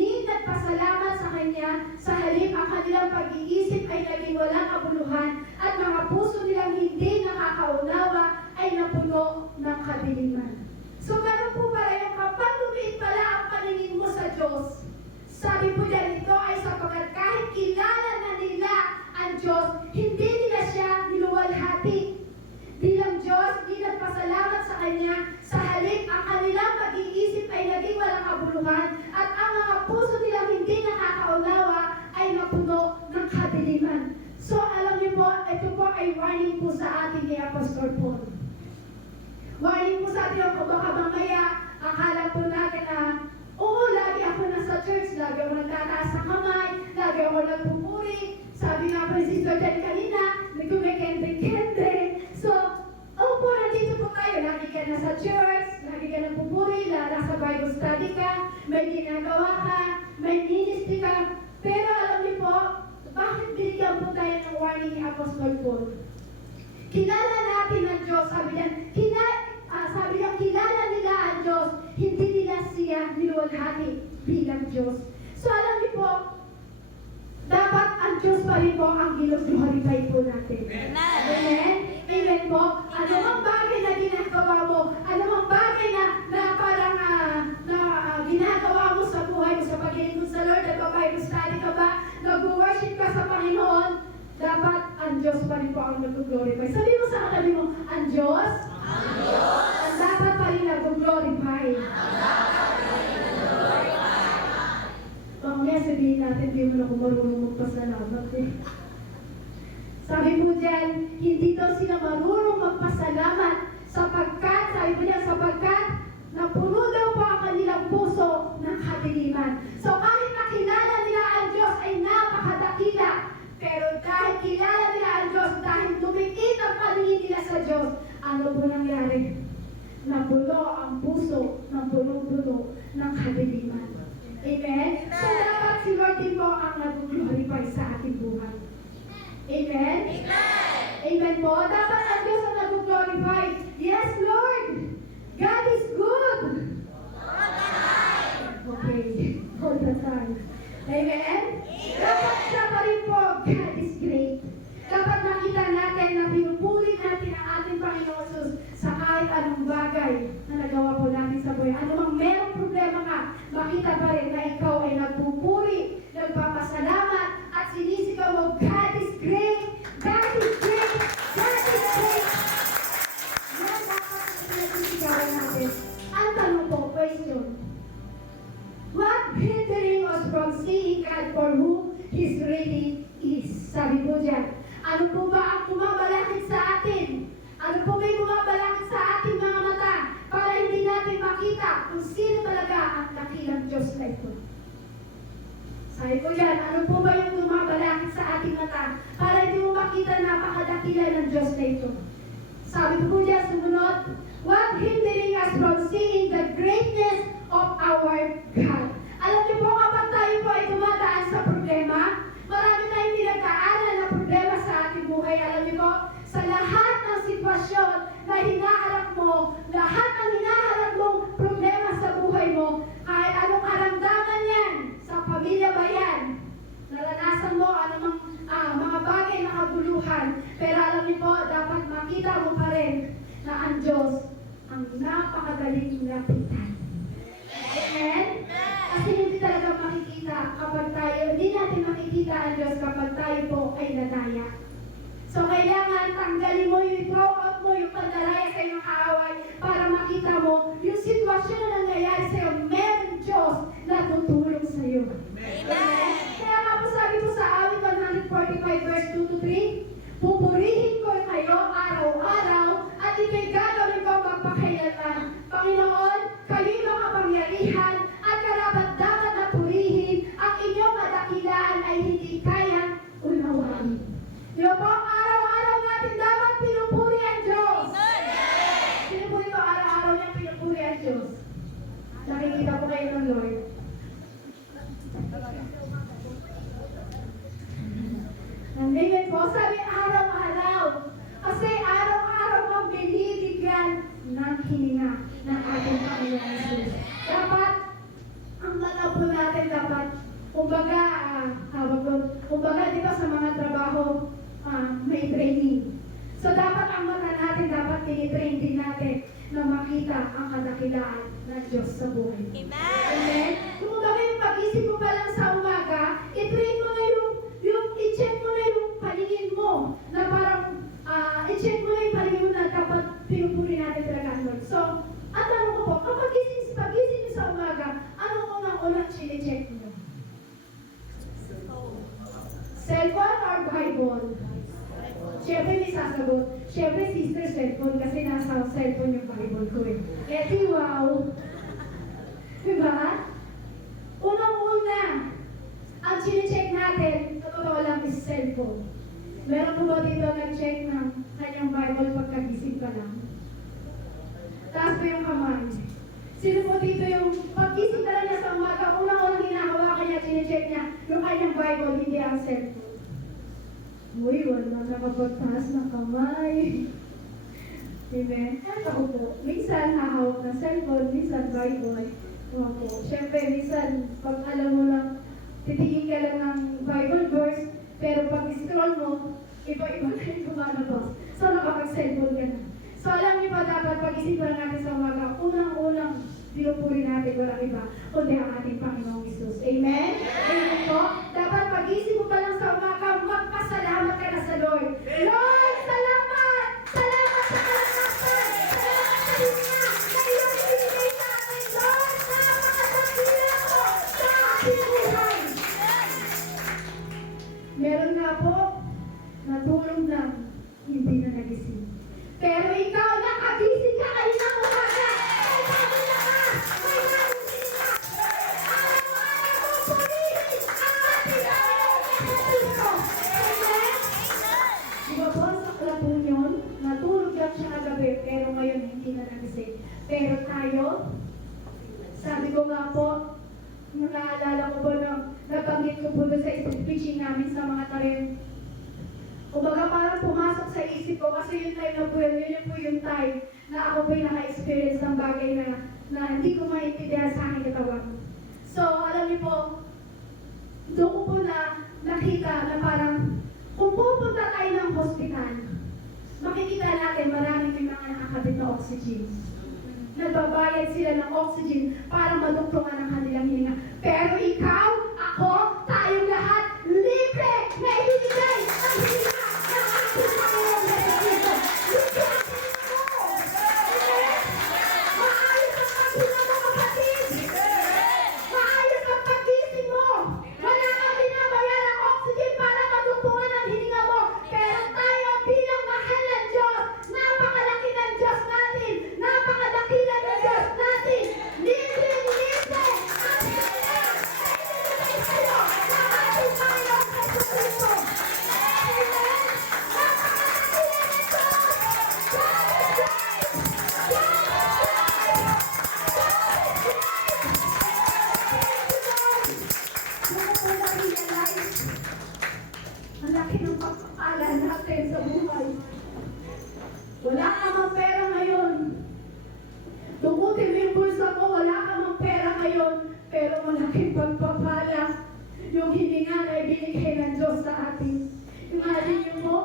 Ni nagpasalamat sa Kanya, sa halip ang kanilang pag-iisip ay naging walang kabuluhan at mga puso nilang hindi nakakaunawa ay napuno ng kadiliman. So ganun po pala yung kapag lumiit pala ang paningin mo sa Diyos, sabi po dyan, ito ay sapagkat kahit kilala na nila ang Diyos, hindi nila siya niluwalhati bilang Diyos, di nagpasalamat sa Kanya, sa halip ang kanilang pag-iisip ay naging walang kabuluhan at ang mga puso nilang hindi nakakaunawa ay napuno ng kadiliman. So alam niyo po, ito po ay warning po sa atin ni Apostol Paul. Warning po sa atin kung baka mamaya akala po natin na oo, lagi ako nasa church, lagi ako nagtataas ng kamay, lagi ako nagpupuri. Sabi nga po ni Sister Jen kanina, nagkumikendre-kendre. So, opo, nandito po tayo. Lagi ka nasa church, lagi ka nagpupuri, nasa Bible study ka, may ginagawa ka, may ministry ka. Pero alam niyo po, bakit binigyan po tayo ng warning ni Apostol Paul? Kilala natin ang Diyos, sabi niya, kilala nila ang Diyos, hindi nila siya niluwalhati bilang Diyos. So alam niyo po, dapat ang Diyos pa rin po ang glorify po natin. Amen. Amen? Amen po. Ano mang bagay na ginagawa mo, ano mang bagay na parang ginagawa mo sa buhay mo, sa paglilingkod sa Lord, nagpa-Bible study ka ba, nag-worship ka sa Panginoon, dapat ang Diyos pa rin po ang nag-glorify. Sabi mo sa katabi mo, ang Diyos? Ang Diyos? Ang dapat pa rin nag-glorify. Mamaya sabihin natin, di mo na kung marunong magpasalamat eh. Sabi po dyan, hindi daw sila marunong magpasalamat sapagkat, sabi po dyan, sapagkat napuno daw po ang kanilang puso ng kadiliman. So kahit nakilala nila ang Diyos ay napakadakila, pero dahil kilala nila ang Diyos, dahil lumiit ang paningin nila sa Diyos, ano po nangyari? Napuno ang puso ng puno-puno ng kadiliman. Amen? So dapat si Lord din po ang nag-glorify sa ating buhay. Amen? Amen. Amen po. Dapat ang Diyos ang nag-glorify. Yes, Lord! God is good! Okay. All the time. Amen? Dapat siya pa rin po, God is great. Dapat nakita natin na pinupuri natin ang ating Panginoon Jesus sa kahit anong bagay na nagawa po natin sa buhay. Ano mang merong problema ka, makita pa rin na ikaw ay nagpupuri, nagpapasalamat, at sinisigaw mo, God is great! God is great! God is great! Yan dapat ang sinisigawan natin. Ang tanong po, question. What hindering us from seeing God for who He really is? Sabi po dyan. Ano po ba ang bumabalakid sa atin? Ano po may bumabalakid sa ating mga mata para hindi natin makita kung sino talaga ang dakilang Diyos na ito? Sabi po dyan, ano po ba yung bumabalakid sa ating mata para hindi mo makita napakadakila ng Diyos na ito? Sabi po dyan, sumunod, what hindering us from seeing the greatness of our God? Alam niyo po, kapag tayo po ay dumadaan sa problema, marami tayong pinagdaanan na problema sa ating buhay. Alam niyo po, sa lahat ng sitwasyon na hinaharap mo, lahat ng hinaharap mong problema sa buhay mo, kahit anong karamdaman yan, sa pamilya ba yan, naranasan mo anumang mga bagay na kaguluhan, pero alam niyo po, dapat makita mo pa rin na ang Diyos ang napakagaling lapitan. Amen? Kasi hindi talaga makikita kapag tayo, hindi natin makikita ang Diyos kapag tayo po ay nadaya. So kailangan tanggalin mo yung throw out mo yung pandaraya sa iyong kaaway para makita mo yung sitwasyon na nangyayari sa iyo, meron Diyos na tutulong sa iyo. Amen? Kaya nga po sabi ko sa awit 145 verse 2 to 3, pupurihin ko kayo makita ang kadakilaan ng Diyos sa buhay mo. Amen. Amen? Kung baga yung pag-isip mo pa lang sa umaga, i-train mo na i-check mo na yung paningin mo na parang, i-check mo na yung paningin mo na dapat pinupuri natin talaga ang Lord. So, at tanong ko po, kapag pagising niyo sa umaga, anong unang-unang chine-check niyo? Cellphone or Bible? Siyempre may sasagot. Siyempre sister cellphone kasi nasa cellphone yung Bible ko eh. Eh di wow! Diba? Unang-una, ang chine-check natin, sa totoo lang is cellphone. Meron po ba dito nag-check ng kanyang Bible pagkagising pa lang? Taas po yung kamay. Sino po dito yung paggising pa lang niya sa umaga, unang-unang hinahawakan niya, chine-check niya yung kanyang Bible, hindi ang cellphone. Uy, wala nakapagtaas ng kamay. Amen? Ako po, minsan hahawak ng cellphone, minsan Bible. Opo. Siyempre, minsan, pag alam mo lang, titigil ka lang ng Bible verse, pero pag scroll mo, iba-iba na yung lumalabas. So, nakapag-cellphone ka na. So, alam niyo ba dapat pag-isip lang natin sa umaga, unang-unang pinupuri natin walang iba, kundi ang ating Panginoong Isus. Amen? Amen po? Dapat pag-isip mo pa lang sa umaga, magpasalamat ka na sa Lord. Lord, salamat! Salamat sa kalakasan! Salamat sa linya na iyong ibigay sa akin, Lord! Napakadakila ko sa aking buhay! Meron nga po, natulog lang, hindi na nagising. Pero ikaw, nakagising ka kayo ng umaga! May pamilya ka! May nagising ka! Araw-araw mo purihin ang ating Panginoong Kristo! Amen? Diba po, sakla po yun, natulog lang siya kagabi, pero ngayon hindi na nagising. Pero tayo, sabi ko nga po, naalala ko po nang nabanggit ko po doon sa preaching namin sa mga tarim. Kumbaga parang pumasok sa isip ko kasi yung time na po yun po yung time na ako po yung naka-experience ng bagay na hindi ko maintindihan sa aking katawan. So, alam niyo po, doon ko po na nakita na parang kung pupunta tayo ng hospital, makikita natin maraming may mga nakakabit na oxygen. Nagbabayad sila ng oxygen para maduktungan ang kanilang hininga. Pero ikaw, ako, tayong lahat, libre na ibigay ang hininga ng ating Panginoon Jesucristo. Libre ang hininga mo! Maayos ang paghinga mo, kapatid! Maayos ang paggising mo! Wala kang binabayad ang oxygen para maduktungan ang hininga mo. Pero tayo bilang mahal ng Diyos, napakalaki ng Diyos natin, napakadakila ng Diyos natin, libre ang hininga na ibigay sa'yo ng ating Panginoon Jesucristo. Amen? Napakadakila ng Diyos! God is great! God is great! God is great! Kung po na-realize, ang laki ng pagpapala natin sa buhay. Wala ka mang pera ngayon. Tukutin mo yung bulsa mo, wala ka mang pera ngayon, pero malaking pagpapala. Yung hininga na ibinigay ng Diyos sa atin. Yung alin niyo po,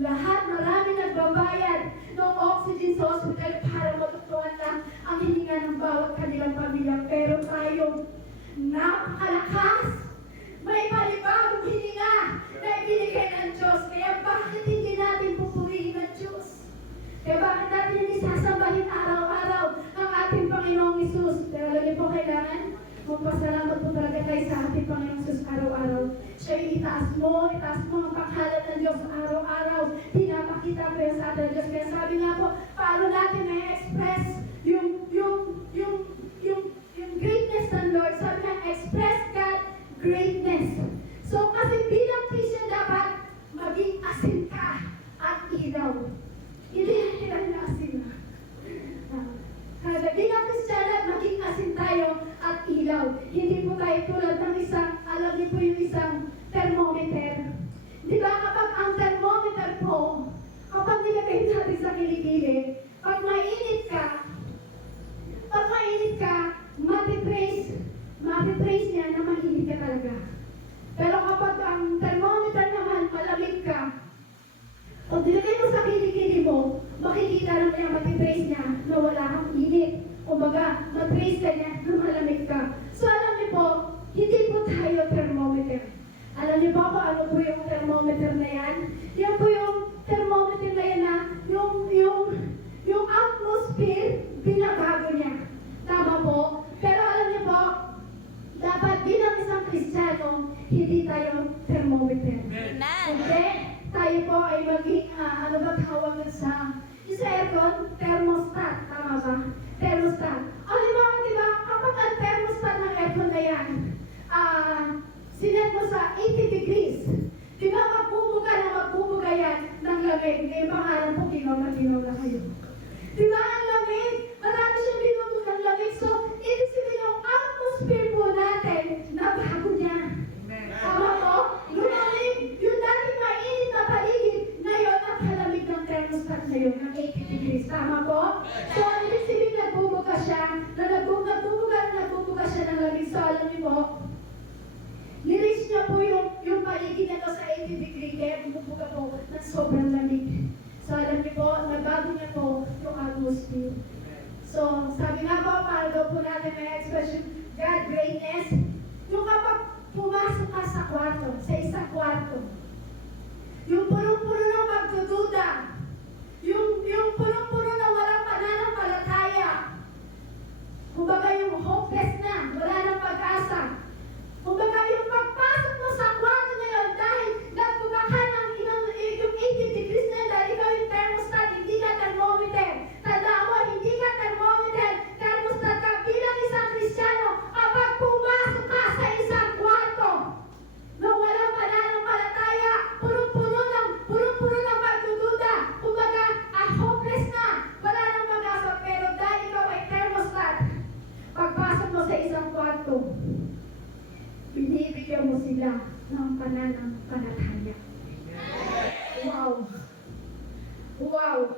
lahat marami nagbabayad ng oxygen sa hospital para matutulungan na ang hininga ng bawat kanilang pamilya. Pero tayo, napakalakas. May panibagong hininga na ibinigay ng Diyos. Kaya bakit hindi natin pupurihin ang Diyos? Kaya bakit natin hindi sasambahin araw-araw ang ating Panginoong Isus? Pero alam niyo po, kailangan magpasalamat po talaga tayo sa ating Panginoong Isus araw-araw. Siya yung itaas mo ang panghalan ng Diyos araw-araw. Pinapakita po yan sa ating Diyos. Kaya sabi nga po, paano natin may express yung greatness ng Lord? Sabi nga, express God greatness. So, kasi bilang Christian dapat maging asin ka at ilaw. Hindi natin na asin na. Kada bilang Christian at maging asin tayo at ilaw. Hindi po tayo tulad ng isang, alam niyo po yung isang thermometer. Di ba kapag ang thermometer po, kapag nilagay natin sa Kumbaga, mag-raise ka niya, lumalamig ka. So alam niyo po, hindi po tayo thermometer. Alam niyo ba kung ano po yung thermometer na yan? Yan po yung thermometer na yan na yung atmosphere, binabago niya. Tama po? Pero alam niyo po, dapat bilang isang Kristiyano, hindi tayo thermometer. Amen. Hindi, tayo po ay maging, ano ba tawag yun sa aircon? Thermostat. Tama ba? Thermostat. Alam mo, di ba, kapag ang thermostat ng aircon na yan, sinet mo sa 80 degrees, di ba magbubuga yan ng lamig. Ngayon pangalan po, ginaw na kayo. Di ba ang lamig? Marami siyang binubog ng lamig. So, ibig sabihin yung atmosphere po natin, nabago niya. Tama po? Lumamig, yung dating mainit na paligid, ngayon nakalamig ng thermostat na yun, ng 80 degrees. Tama po? So, ibig sabihin nagbubuga siya, na nagbubuga siya ng lamig. So, alam niyo po, nireach niya po yung paligid na to sa 80 degree, kaya bumubuga po ng sobrang lamig. So, alam niyo po, nagbago niya po yung atmosphere. So, sabi nga po, para daw po natin may expression, God greatness, yung kapag pumasok ka sa kwarto, sa isang kwarto, yung punong-puno ng pagdududa, yung punong-puno na walang pananampalataya, kumbaga yung hopeless na, wala nang pag-asa, kumbaga yung pagpasok mo sa kwarto ngayon dahil nagbuka ka ng yung 80 degrees na yun, dahil ikaw yung thermostat, hindi ka thermometer. Tandaan mo, hindi ka thermometer, thermostat ka bilang isang Kristiyano. Kapag pumasok ka sa isang kwarto na walang pananampalataya, punong-puno ng pagdududa, kumbaga, hopeless na, wala nang pag-asa, pero dahil ikaw ay thermostat, pagpasok mo sa isang kwarto, binibigyan mo sila ng pananampalataya. Wow! Wow!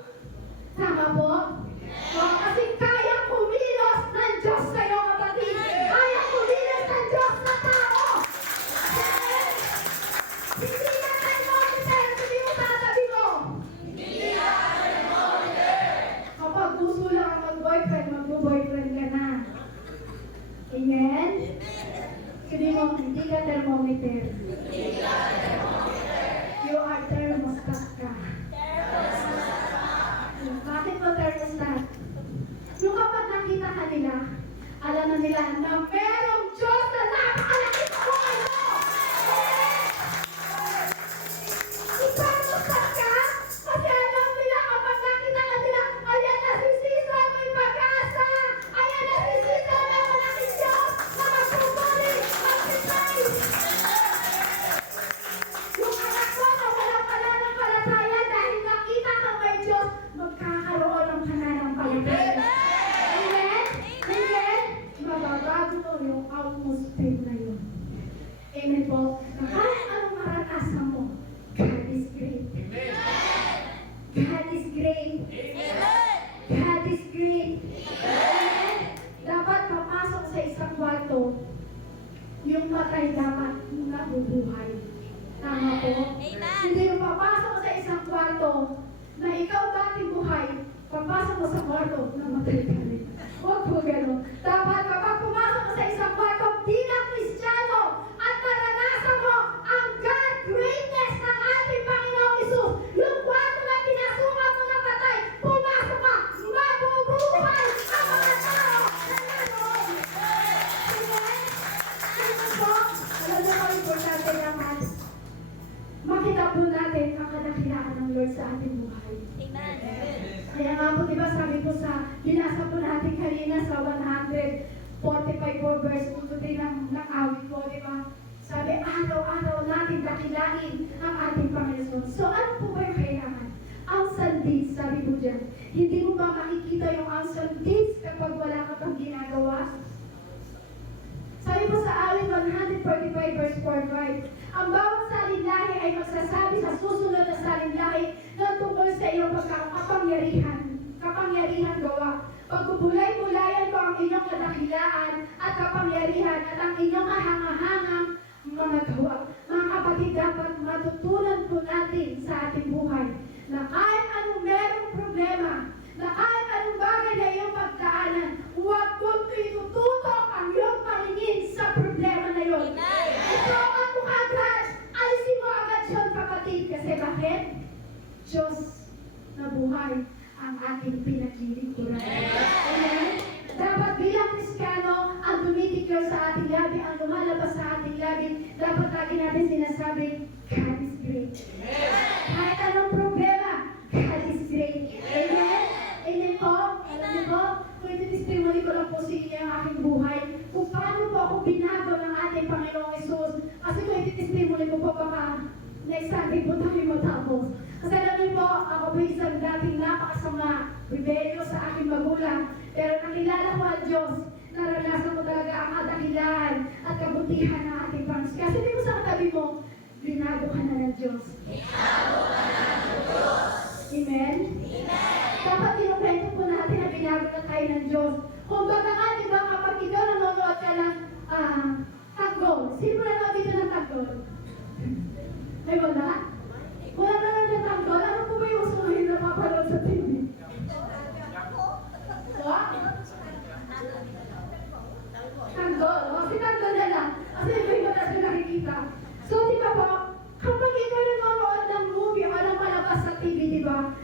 Tama po? Wow, kasi kaya kumilos ng Diyos sa'yo, kapatid. Kaya kumilos ng Diyos sa tao. Yes! Hindi ka thermometer, hindi mo tatabi mo. Kapag gusto lang ang mag-boyfriend, mag-boyfriend ka na. Amen? Sabi mo, hindi ka thermometer. You are thermostat ka. Bakit mo thermostat? Yung kapag nakita ka nila, alam na nila na merong Diyos na napakalaki sa buhay mo! I-thermostat ka? Kasi alam nila kapag nakita ka nila, ayan na si Caesar, may pag-asa! Ayan na si Caesar, may malaking Diyos na magpupuli, mag-pipay! Yung anak ko na walang pananampalataya dahil nakita ka may Diyos, magkakaroon ng pananampalataya. Amen? Amen? Mababago mo yung atmosphere na yun. Amen po? Na kahit anong maranasan mo, God is great. God is great. God is great. Amen? Dapat papasok sa isang kwarto, yung patay dapat nabubuhay. Tama po? Amen. Hindi yung papasok mo sa isang kwarto na ikaw dating buhay, papasok mo sa kwarto na matay ka rin. Huwag po gano'n. Dapat kapag pumasok mo sa isang kwarto bilang Kristiyano at maranasan mo ang God greatness ng ating Panginoong Isus, yung kwarto na pinasukan mo na patay, pumasok ka, mabubuhay ang mga tao na naroon. Amen? Amen po? Alam niyo po, importante naman, makita po natin ang kadakilaan ng Lord sa ating buhay. Amen. Kaya nga po, di ba, sabi ko sa, binasa po natin kanina sa 145 verse 2 to 3 ng awit po, di ba? Sabi, araw-araw natin dakilain ang ating Panginoon. So, ano po ba yung kailangan? Ang sandis, sabi po dyan. Hindi mo ba makikita yung ang sandis kapag wala ka pang ginagawa? Sabi po sa awit 145 verse 4-5, ang bawat salinlahi ay magsasabi sa susunod na salinlahi na tungkol sa iyong kapangyarihan gawa. Pagpupulay-pulayan ko ang inyong kadakilaan at kapangyarihan at ang inyong kahangahangang mga gawa. Mga kapatid, dapat matutunan po natin sa ating buhay na kahit anong merong problema, na kahit anong bagay na iyong pagdaanan, huwag buhay ang ating pinaglilingkuran. Amen? Dapat bilang Kristiyano, ang tumitikyo sa ating labi, ang lumalabas sa ating labi, dapat lagi natin sinasabi, God is great. Kahit anong problema, God is great. Amen? Amen po? Alam niyo po, kung iti-testimony ko lang po sa inyo ang aking buhay, kung paano po ako binago ng ating Panginoong Isus. Kasi kung iti-testimony ko po, baka next Sunday po tayo matapos. Kasi alam niyo po, ako po isang dating napakasama, rebelyo sa aking magulang. Pero nakilala ko ang Diyos, naranasan ko talaga ang kadakilaan at kabutihan ng ating Panginoon. Kasi di mo sa katabi mo, binago ka na ng Diyos. Binago ka na ng Diyos. Amen? Amen. Dapat kinukwento po natin na binago na tayo ng Diyos. Kung baga nga, di ba, kapag ikaw nanonood ka ng tanggol, sino nanonood dito ng tanggol? Ay, wala? Wala na lang ng tanggol? Ano po ba yung gusto ngayon na mapanood sa TV? What? Tanggol. O, si tanggol na lang. Kasi may iba na siya nakikita. So, di ba po, kapag ikaw nanonood ng movie o ng palabas sa TV, di ba,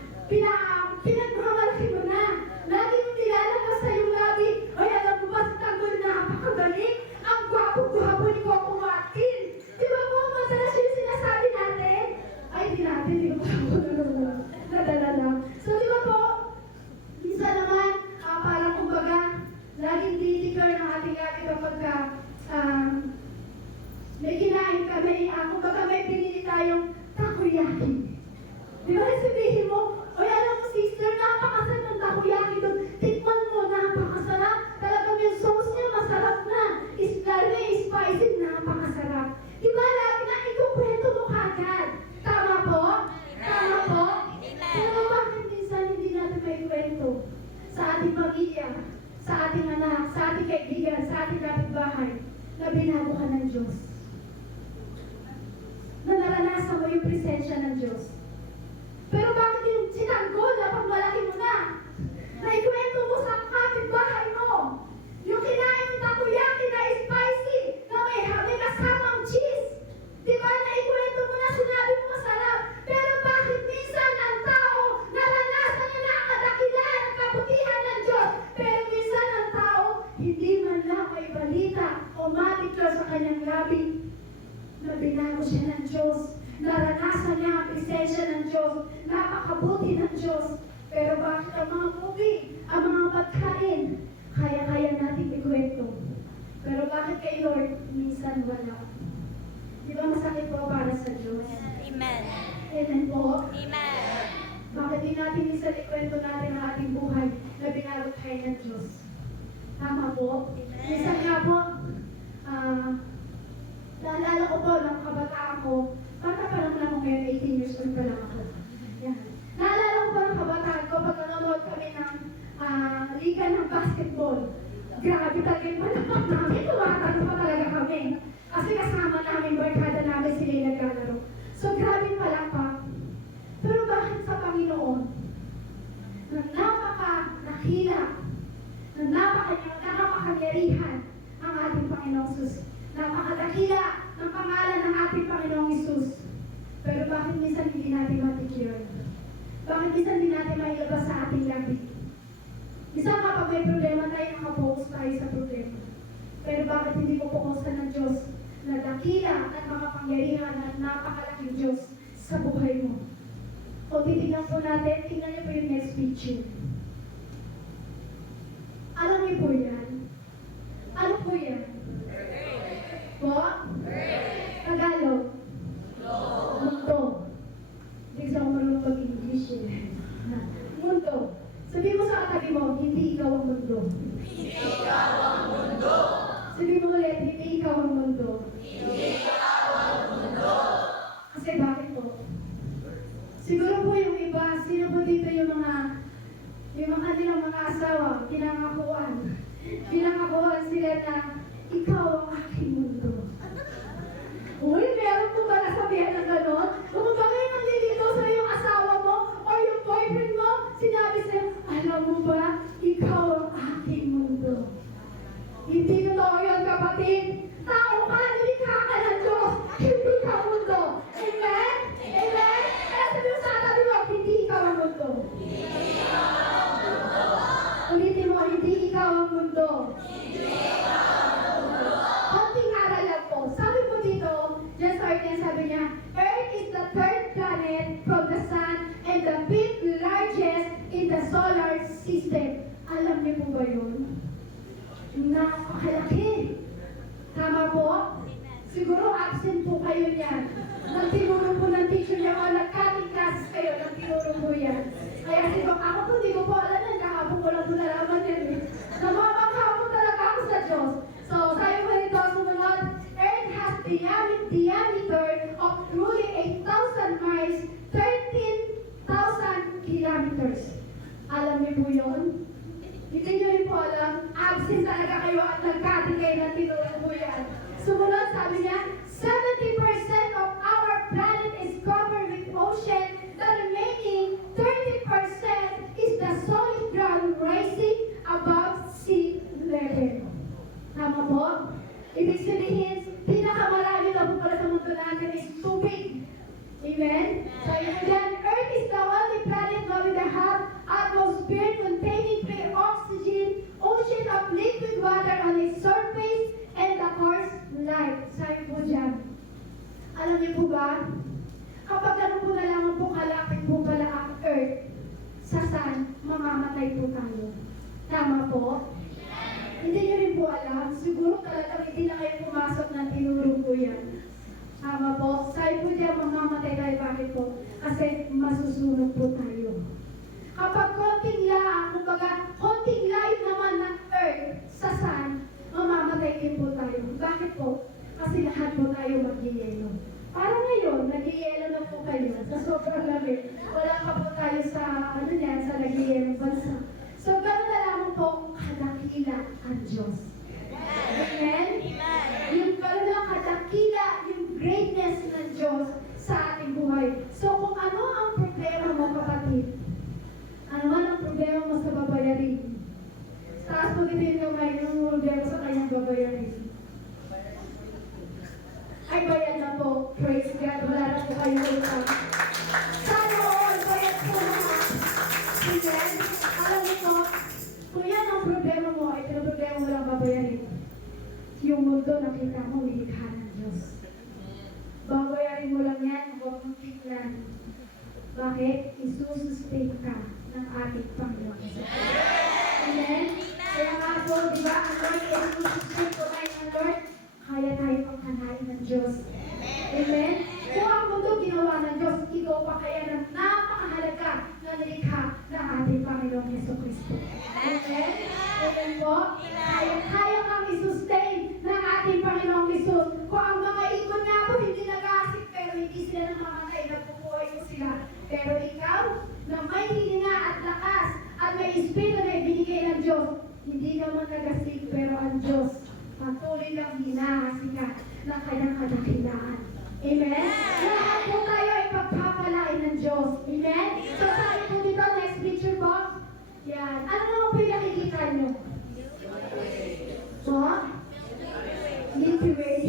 pinagmamalaki mo na. Lagi mong nilalabas sa iyong labi. Ay, alam mo ba, si tanggol na napakagaling? Ang gwapo-gwapo ni Coco Martin. Di ba po, madalas yung sinasabi natin? Ay, di natin, di ba po, nadala lang. So, di ba po, minsan naman, parang kumbaga, laging titiker ng ating labi kapag may kinain kami, kumbaga may pinili tayong takoyaki. Di ba sabihin mo, oy, alam mo sister, napakasarap ng takoyaki doon. Tikman mo, napakasarap. Talagang yung sauce niya masarap na. Lalo na yung spicy, napakasarap. Di ba, lagi na ikukwento mo kagad. Tama po? Tama po? Pero bakit minsan hindi natin may kwento sa ating pamilya, sa ating anak, sa ating kaibigan, sa ating kapitbahay, na binago ka ng Diyos? Na naranasan mo yung presensya ng Diyos. Pero bakit yung sinanggol na pag malaki mo na? Naikwento mo sa kapitbahay mo. Yung kinain ng takoyaki na spicy, na may kasamang cheese. Di ba naikwento mo na, sinabi mo masarap. Pero bakit minsan ang tao, naranasan niya na ang kadakilaan at kabutihan ng Diyos. Pero minsan ang tao, hindi man lang may balita o matiklo sa kanyang labi na binago siya ng Diyos. Naranasan niya ang presensya ng Diyos. Napakabuti ng Diyos. Pero bakit ang mga movie, ang mga pagkain, kaya-kaya natin ikwento. Pero bakit kay Lord, minsan wala? Di ba masakit po para sa Diyos? Amen. Amen po? Amen. Bakit di natin minsan ikwento natin ang ating buhay na binago tayo ng Diyos? Tama po? Minsan nga po, naalala ko po ng kabataan ko, bata pa lang ako ngayon, 18 years old pa lang ako. Yan. Naalala ko po ng kabataan ko, pag nanonood kami ng liga ng basketball. Grabe talaga yung panahon namin, tumatalo pa talaga kami. Kasi kasama namin, barkada namin sila yung naglalaro. So grabe pala pa. Pero bakit sa Panginoon, na napaka-nakila, na napakapangyarihan ang ating Panginoong Isus, napakadakila ng pangalan ng ating Panginoong Isus. Pero bakit minsan hindi natin matikyon? Bakit minsan hindi natin mailabas sa ating labi? Minsan kapag may problema tayo, nakapokus tayo sa problema. Pero bakit hindi ko pokusan ng Diyos na dakila at makapangyarihan at napakalaking Diyos sa buhay mo? O titignan po natin, tingnan niyo po yung next picture. Alam niyo po yan? Ano po yan? Po? Tagalog? Mundo. Hindi kasi ako marunong pag-English eh. Mundo. Sabi mo sa katabi mo, hindi ikaw ang mundo. Hindi ikaw ang mundo. Sabi mo ulit, hindi ikaw ang mundo. Hindi ikaw ang mundo. Kasi bakit po? Siguro po yung iba, sino po dito yung mga kanilang mga asawa, pinangakuan. Pinangakuan sila na, ikaw ang aking mundo. Uy, meron po ba nasabihan ng gano'n? Kung ba kayo nandito sa yung asawa mo o yung boyfriend mo, sinabi sa'yo, alam mo ba, ikaw ang aking mundo. Hindi totoo yun, kapatid. Tao ka, nilikha ka ng Diyos. Hindi ka mundo. Amen? Amen? Kaya sabi mo sa katabi mo, hindi ikaw ang mundo. niyo po ba yun? Napakalaki. Tama po? Siguro absent po kayo niyan. Nang tinuro po ng teacher niya o nag-cutting classes kayo, nang tinuro po yan. Kaya siguro ako po, hindi ko po alam yan. Kahapon ko lang po nalaman yan eh. Namamangha po talaga ako sa Diyos. So, sabi mo nito, sumunod, Earth has diameter of truly 8,000 miles, 13,000 kilometers. Alam niyo po yun? Hindi niyo rin po alam, absent talaga kayo at nagkati kayo na tinuro po yan. Sumunod, sabi niya, 70% of our planet is covered with ocean. The remaining 30% is the solid ground rising above sea level. Tama po? Ibig sabihin, pinakamarami na po pala sa mundo natin is tubig. Amen? So, yun yan, Earth is the only planet with a hot atmosphere containing pure oxygen, ocean of liquid water on its surface, and the course light. Sabi po dyan. Alam niyo po ba, kapag ganun po na lamang po kalapit po pala ang Earth, sa sun, mamamatay po tayo. Tama po? Hindi niyo rin po alam, siguro talagang hindi na kayo pumasok ng tinuro po yan. Tama po? Sabi po dyan, mamamatay tayo. Bakit po? Kasi masusunog po tayo. Kapag konting laang, kumbaga, konting layo naman ng Earth sa sun, mamamatay din po tayo. Bakit po? Kasi lahat po tayo mag-yelo. Parang ngayon, nag-yelo na po kayo sa sobrang lamig. Wala pa po tayo sa, sa nag-yelo bansa. So, gano'n na lamang po, kadakila ang Diyos. Amen? Yung gano'n na kadakila, yung greatness ng Diyos sa ating buhay. So, kung ano ang problema mo, kapatid, ano man ang problema mo sa babayarin, taas po dito yung kamay ng problema sa kanyang babayarin. Ay, bayad na po. Praise God. Wala na po kayo utang. Sana all, bayad po naman. Amen? Alam niyo po, kung yan ang problema mo, ay problema mo lang babayarin. Yung mundo nakita mo, nilikha ng Diyos. Babayarin mo lang yan, huwag mong tignan. Bakit? Isusustain ka ng ating Panginoon. Amen? Kaya nga po, di ba, ang Lord, isusustain ko tayo ng Lord, kaya tayo pangkanain ng Diyos. Amen? Kung ang mundo ginawa ng Diyos, ikaw pa kaya ng napakahalaga na nilikha ng ating Panginoong Yeso Cristo. Amen? Amen po? Kaya kang isustain ng ating Panginoong Jesus. Kung ang mga ikon nga po, hindi nag-aasik, pero hindi sila namamatay, nagpupuhay ko sila. Pero ikaw, na may hininga at lakas, at may espiritu na ibinigay ng Diyos, hindi naman nagasig, pero ang Diyos, patuloy lang hinahasika ng kanyang kadakilaan. Amen? Lahat po tayo ay pagpapalain ng Diyos. Amen? So, sabi po dito, next picture po. Yan. Ano naman po yung nakikita nyo? So, Milky Way.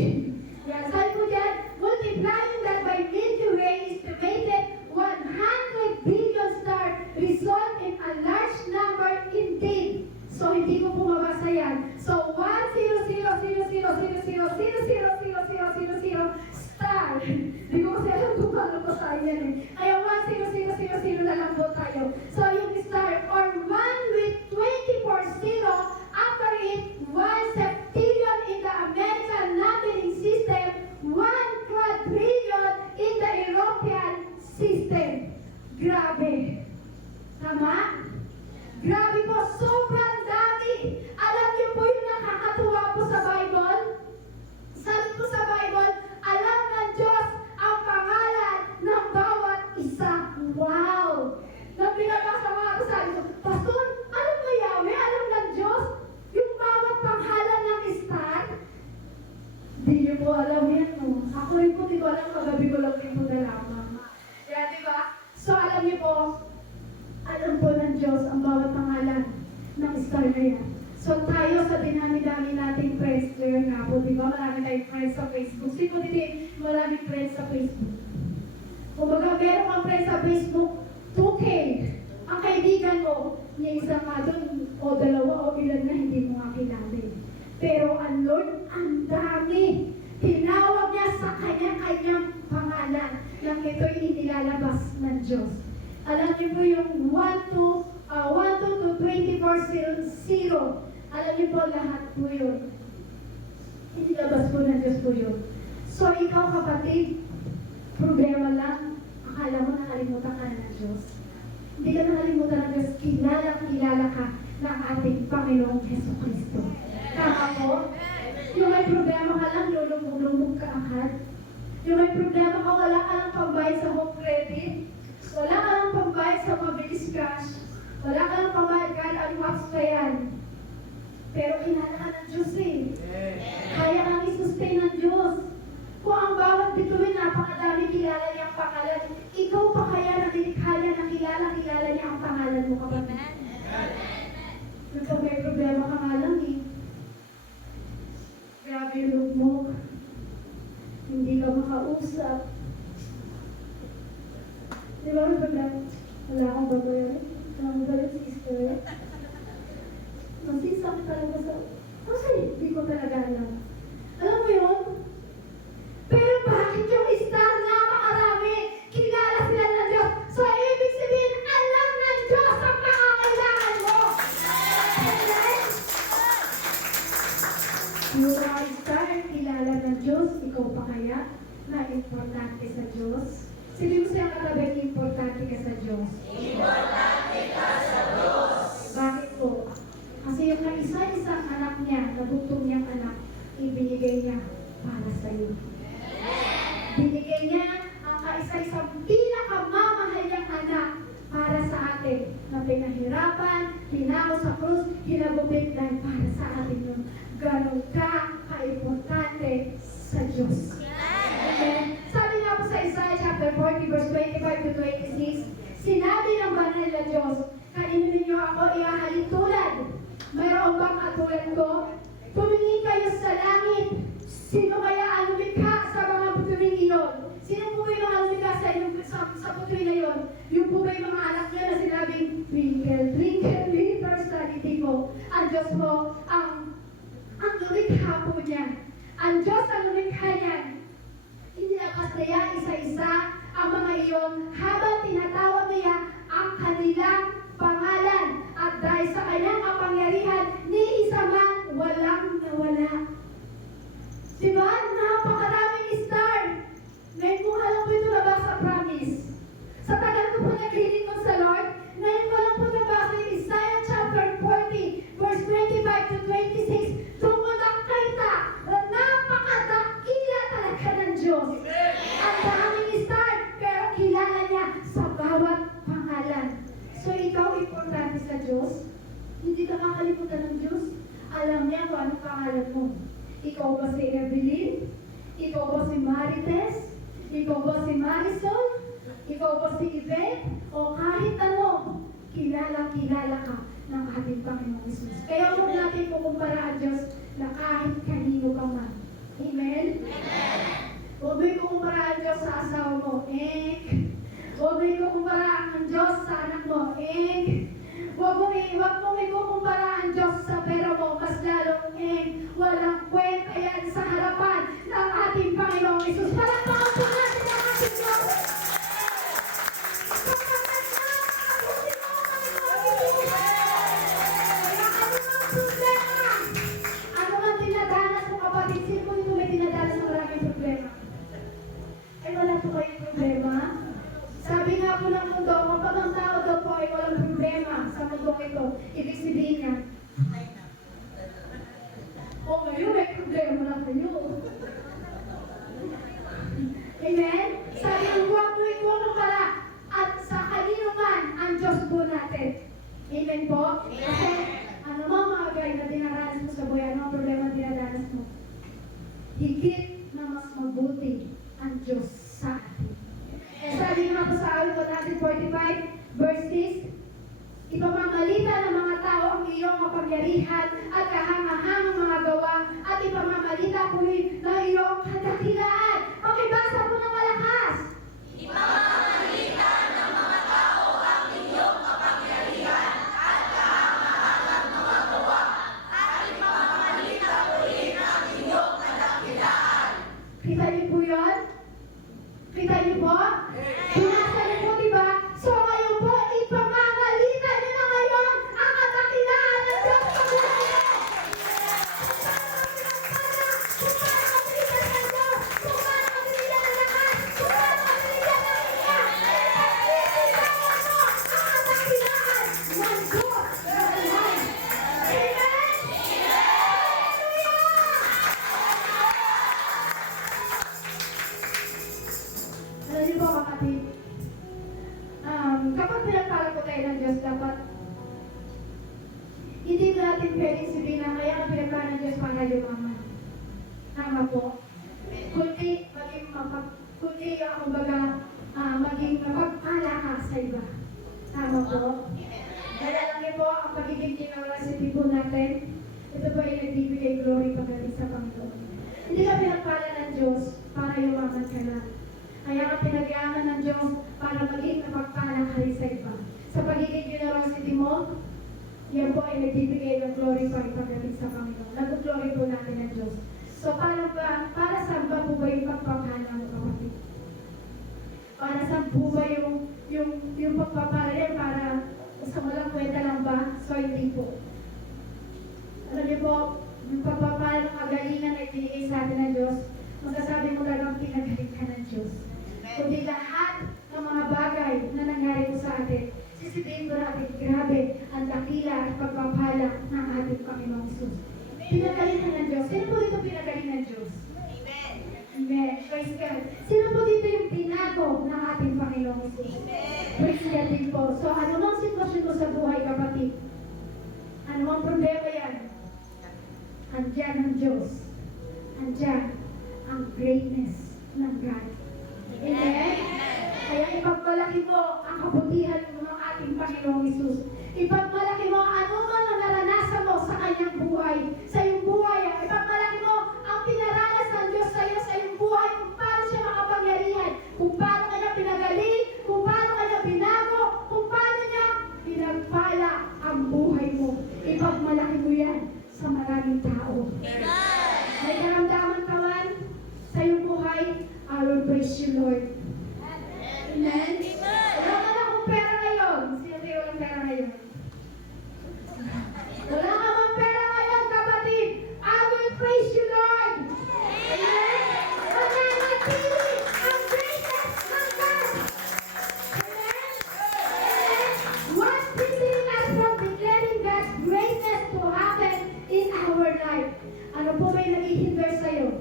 Yan. Sabi po dyan, multiplying that by Milky Way estimated 100 billion stars result in a large number indeed. So, hindi ko po mabasa yan. So, 1,000,000,000,000,000,000,000 star. Hindi ko kasi alam kung paano po tayo yan eh. Kaya 1,000,000,000 na lang po tayo. So, yung star, or 1 with 24 zero, after it, 1 septillion in the American Latin system, 1 quadrillion in the European system. Grabe. Tama? Grabe po, sobrang dami. Alam niyo po yung nakakatuwa po sa Bible? Sabi po sa Bible, alam ng Diyos ang pangalan ng bawat isa. Wow! Nang pinabasa ko ako, sabi ko, Pastor, alam mo Yahweh, alam ng Diyos yung bawat pangalan ng star? Hindi niyo po alam yan, no? Ako rin po, di ko alam, kagabi ko lang din po nalaman. Kaya, di ba? So, alam niyo po, alam po ng Diyos ang bawat pangalan ng star na yan. So tayo sa dinami-dami nating friends, kaya nga po, di ba? Marami tayong friends sa Facebook. Sino din maraming friends sa Facebook? Kung baga, meron kang friends sa Facebook, 2K. Ang kaibigan mo, niya isa nga doon, o dalawa, o ilan na hindi mo nga kilala. Pero ang Lord, ang dami. Tinawag niya sa kanya-kanyang pangalan nang ito'y inilalabas ng Diyos. Alam niyo po yung 1 to 24 zero kayo. Alam niyo po, lahat po yun. Inilabas po ng Diyos po yun. So, ikaw kapatid, problema lang. Akala mo nakalimutan ka na ng Diyos. Hindi ka nakalimutan ng Diyos. Kilala ka ng ating Panginoong Heso Kristo. Tama po? Yung may problema ka lang, lulubog ka agad. Yung may problema ka, wala ka lang pambayad sa home credit. Wala ka lang pambayad sa mabilis cash. Wala ka lang pambayad kahit unwatch pa yan. Pero kilala ka ng Diyos eh. Kaya kang isustain ng Diyos. Kung ang bawat bituin, napakadami kilala niya ang pangalan. Ikaw pa kaya na kaya na kilala niya ang pangalan mo kapatid. Yung pag may problema ka nga lang eh. Grabe yung loob mo. Hindi ka makausap. Di ba may pagdaan? Wala akong babayaran. Wala ba yung sister? Masisakit talaga sa... Kasi hindi ko talaga alam. Alam mo yun? Pero bakit yung star napakarami? Kilala sila ng Diyos. So, ibig sabihin, alam ng Diyos ang pangangailangan mo. Amen? Yung mga star, kilala ng Diyos, ikaw pa kaya na importante sa Diyos? Sabi mo siya katabi, importante ka sa Diyos. Importante ka sa Diyos. Bakit po? Kasi yung isa-isang anak niya, nabugtong niyang anak, ibinigay niya para sa iyo. Binigay niya ang kaisa-isang pinakamamahal niyang anak para sa atin na pinahirapan, tinako sa krus, hinagupit dahil para sa atin yun. Ganon ka kaimportante sa Diyos. Amen. Sabi nga po sa Isaiah chapter 40 verse 25 to 26, sinabi ng banal na Diyos, kainin ninyo ako iahalik tulad. Mayroon bang katulad ko? Tumingin kayo sa langit. Sino kaya ang lumikha sa mga buturing iyon? Sino po yung mga lumikha sa buturing na iyon? Yung po ba yung mga anak niya na sinabing, twinkle, twinkle, little star, hindi po. Ang Diyos po, ang lumikha po niya. Ang Diyos ang lumikha niya. Inilakas niya isa-isa ang mga iyon habang tinatawag niya ang kanilang pangalan. At dahil sa kanyang kapangyarihan, ni isa man walang nawala. Diba? Napakaraming star. Ngayon ko alam po ito nabasa, promise. Sa tagal ko po nag-healing ko sa Lord, ngayon ko lang po nabasa yung Isaiah chapter 40, verse 25 to 26, tungkol nakita na napakadakila talaga ng Diyos. Ang daming star, pero kilala niya sa bawat pangalan. So ikaw importante sa Diyos, hindi ka makalimutan ng Diyos. Alam niya kung anong pangalan mo. Ikaw ba si Evelyn? Ikaw ba si Marites? Ikaw ba si Marisol? Ikaw ba si Yvette? O kahit ano, kilala ka ng ating Panginoong Jesus. Kaya huwag natin kukumpara ang Diyos na kahit kanino ka man. Amen? Huwag mo kukumpara ang Diyos sa asawa mo. Huwag mo kukumpara ang Diyos sa anak mo. Huwag mo ikukumpara ang Diyos sa pera mo. Mas lalong walang kwenta yan sa harapan ng ating Panginoong Jesus. Palakpakan po natin ang ating Diyos. Kapagkat nakabuti mo ang Panginoong Jesus. Kaya ano ang problema? Ano ang dinadanas mo kapatid? Sino po ito may dinadanas ng maraming problema? Wala po kayong problema? Sabi nga po ng mundo, kapag ang tao daw po ay walang problema sa mundo ito, ibig sabihin niya, ngayon may problema na kayo. Amen? Sabi ang huwag mo pala at sa kanino man ang Diyos po natin. Amen po? Kasi ano mga bagay na dinaranas mo sa buhay, ano ang problema na dinaranas mo? Higit na mas mabuti ang Diyos sa atin. Sabi nga po sa awit 145, verse 6, ipamamalita ng mga tao ang iyong kapangyarihan at kahangahangang mga gawa at ipamamalita ko rin ng iyong kadakilaan. Pakibasa po ng malakas. Ipamamalita ng mga tao ang inyong kapangyarihan at kahangahangang mga gawa at ipamamalita ko rin ang inyong kadakilaan. Kita niyo po yun? Kita niyo po? Binasa niyo po, diba? So ngayon po, ipamamalita niyo na ngayon ang kadakilaan ng Diyos sa buhay natin pwedeng sabihin na kaya ang pinagpala ng Diyos para yumaman. Tama po. Kundi maging mapagpala ka sa iba. Tama po. Dahil alam niyo po, ang pagiging generosity po natin, ito po ay nagbibigay glory pagdating sa Panginoon. Hindi ka pinagpala ng Diyos para yumaman ka lang. Kaya ka pinagyaman ng Diyos para maging mapagpala ka rin sa iba. Sa pagiging generosity mo, yan po ay nagbibigay ng glory pagdating sa Panginoon. Nag-glory po natin ng Diyos. So, para saan ba po ba yung pagpapala mo, kapatid? Para saan po ba yung pagpapala yan? Para sa walang kwenta lang ba? So, hindi po. Alam niyo po, yung pagpapala ng kagalingan na ibinigay sa atin ng Diyos, masasabi mo talagang pinagaling ka ng Diyos. Kundi lahat ng mga bagay na nangyari po sa atin, sisibihin ko natin, grabe, ang dakila at pagpapala ng ating Panginoong Isus. Pinagalingan ng Diyos. Sino po dito pinagalingan ng Diyos? Amen. Amen. Praise God. Sino po dito yung tinago ng ating Panginoong Isus? Praise God din po. So, ano mang sitwasyon mo sa buhay, kapatid? Ano mang problema yan? Andiyan ang Diyos. Andiyan ang greatness ng God. Amen? Kaya ipagmalaki mo ang kabutihan ng ating Panginoong Isus. Ipagmalaki mo ano man ang naranasan mo sa kanyang buhay, sa iyong buhay. Ipagmalaki mo ang pinaranas ng Diyos sa iyo, sa iyong buhay, kung paano siya makapangyarihan, kung paano kanya pinagaling, kung paano kanya binago, kung paano niya pinagpala ang buhay mo. Ipagmalaki mo yan sa maraming tao. May karamdaman ka man sa iyong buhay, I will praise you, Lord. Amen? Wala ka na akong pera ngayon. Sino kayo walang pera ngayon? Wala ka bang pera ngayon, kapatid? I will praise you, Lord. Amen? Mananatili ang greatness ng God. Amen? What's preventing us from declaring God's greatness to happen in our life? Ano po ba yung nag-hinder sa'yo?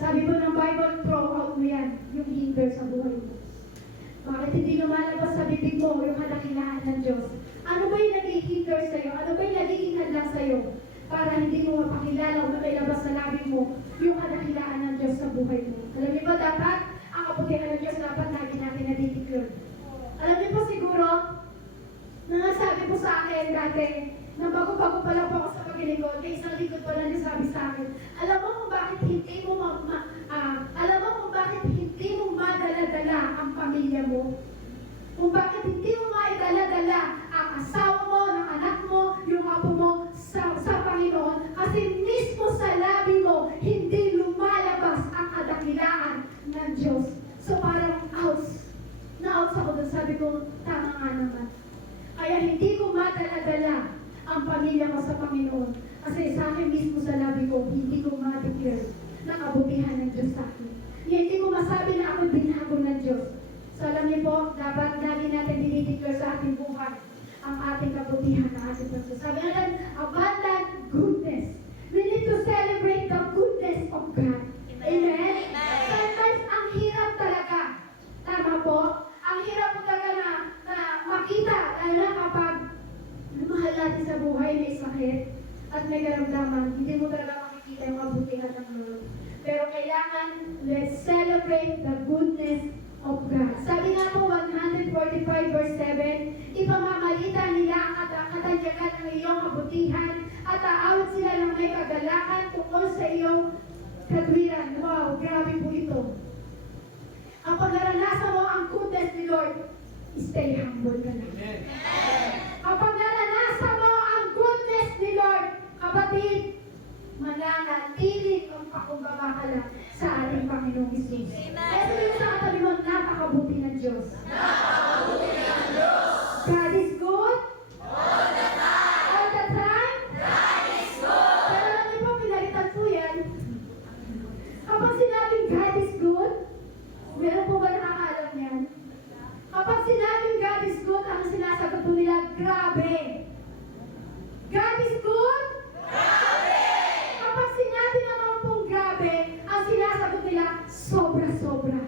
Sabi po ng Bible, throw out mo yan, yung hinder sa buhay mo. Bakit hindi lumalabas sa bibig mo yung kadakilaan ng Diyos? Ano ba yung nag-hinder sa'yo? Ano ba yung nagiging hadlang sa'yo? Para hindi mo mapakilala o mailabas sa labi mo yung kadakilaan ng Diyos sa buhay mo. Alam niyo ba dapat, ang kabutihan ng Diyos dapat lagi natin na-declare. Alam niyo po siguro, nangasabi po sa akin dati, na bago-bago pa lang po ako sa paglilingkod, kaya isang lingkod pa lang sabi sa akin, alam mo kung bakit hindi mo madala-dala ang pamilya mo? Kung bakit hindi mo maidala-dala ang asawa mo, ng anak mo, yung apo mo sa Panginoon? Kasi mismo sa labi mo, hindi lumalabas ang kadakilaan ng Diyos. So parang na-outs ako doon, sabi ko, tama nga naman. Kaya hindi ko madala-dala ang pamilya ko sa Panginoon. Kasi sa akin mismo sa labi ko, hindi ko ma-declare na kabutihan ng Diyos sa akin. Hindi ko masabi na ako binago ng Diyos. So alam niyo po, dapat lagi natin dinideclare sa ating buhay ang ating kabutihan ng ating Diyos. Sabi natin, abundant goodness. We need to celebrate the goodness of God. Amen? Sometimes ang hirap talaga. Tama po? Ang hirap po talaga na makita, lalo na kapag mahal natin sa buhay, may sakit at may karamdaman, hindi mo talaga makikita yung kabutihan ng Lord. Pero kailangan, let's celebrate the goodness of God. Sabi nga po, 145 verse 7, ipamamalita nila ang katanyagan ng iyong kabutihan at aawit sila ng may kagalakan tungkol sa iyong katwiran. Wow, grabe po ito. Kapag naranasan mo ang goodness ni Lord, stay humble ka lang. Kapag naranasan mo ang goodness ni Lord, kapatid, mananatili ang pakumbaba ka lang sa ating Panginoong Isus. Kaya sabihin sa katabi mo, napakabuti ng Diyos. Napakabuti ng Diyos. God is good. All the time. All the time. God is good. Pero alam niyo po, pinalitan po yan. Kapag sinabing God is good, meron po ba nakakaalam yan? Kapag sinabing God is good, ang sinasagot po nila, grabe. God is good? Grabe! Kapag sinabi naman pong grabe, ang sinasagot nila, sobra-sobra.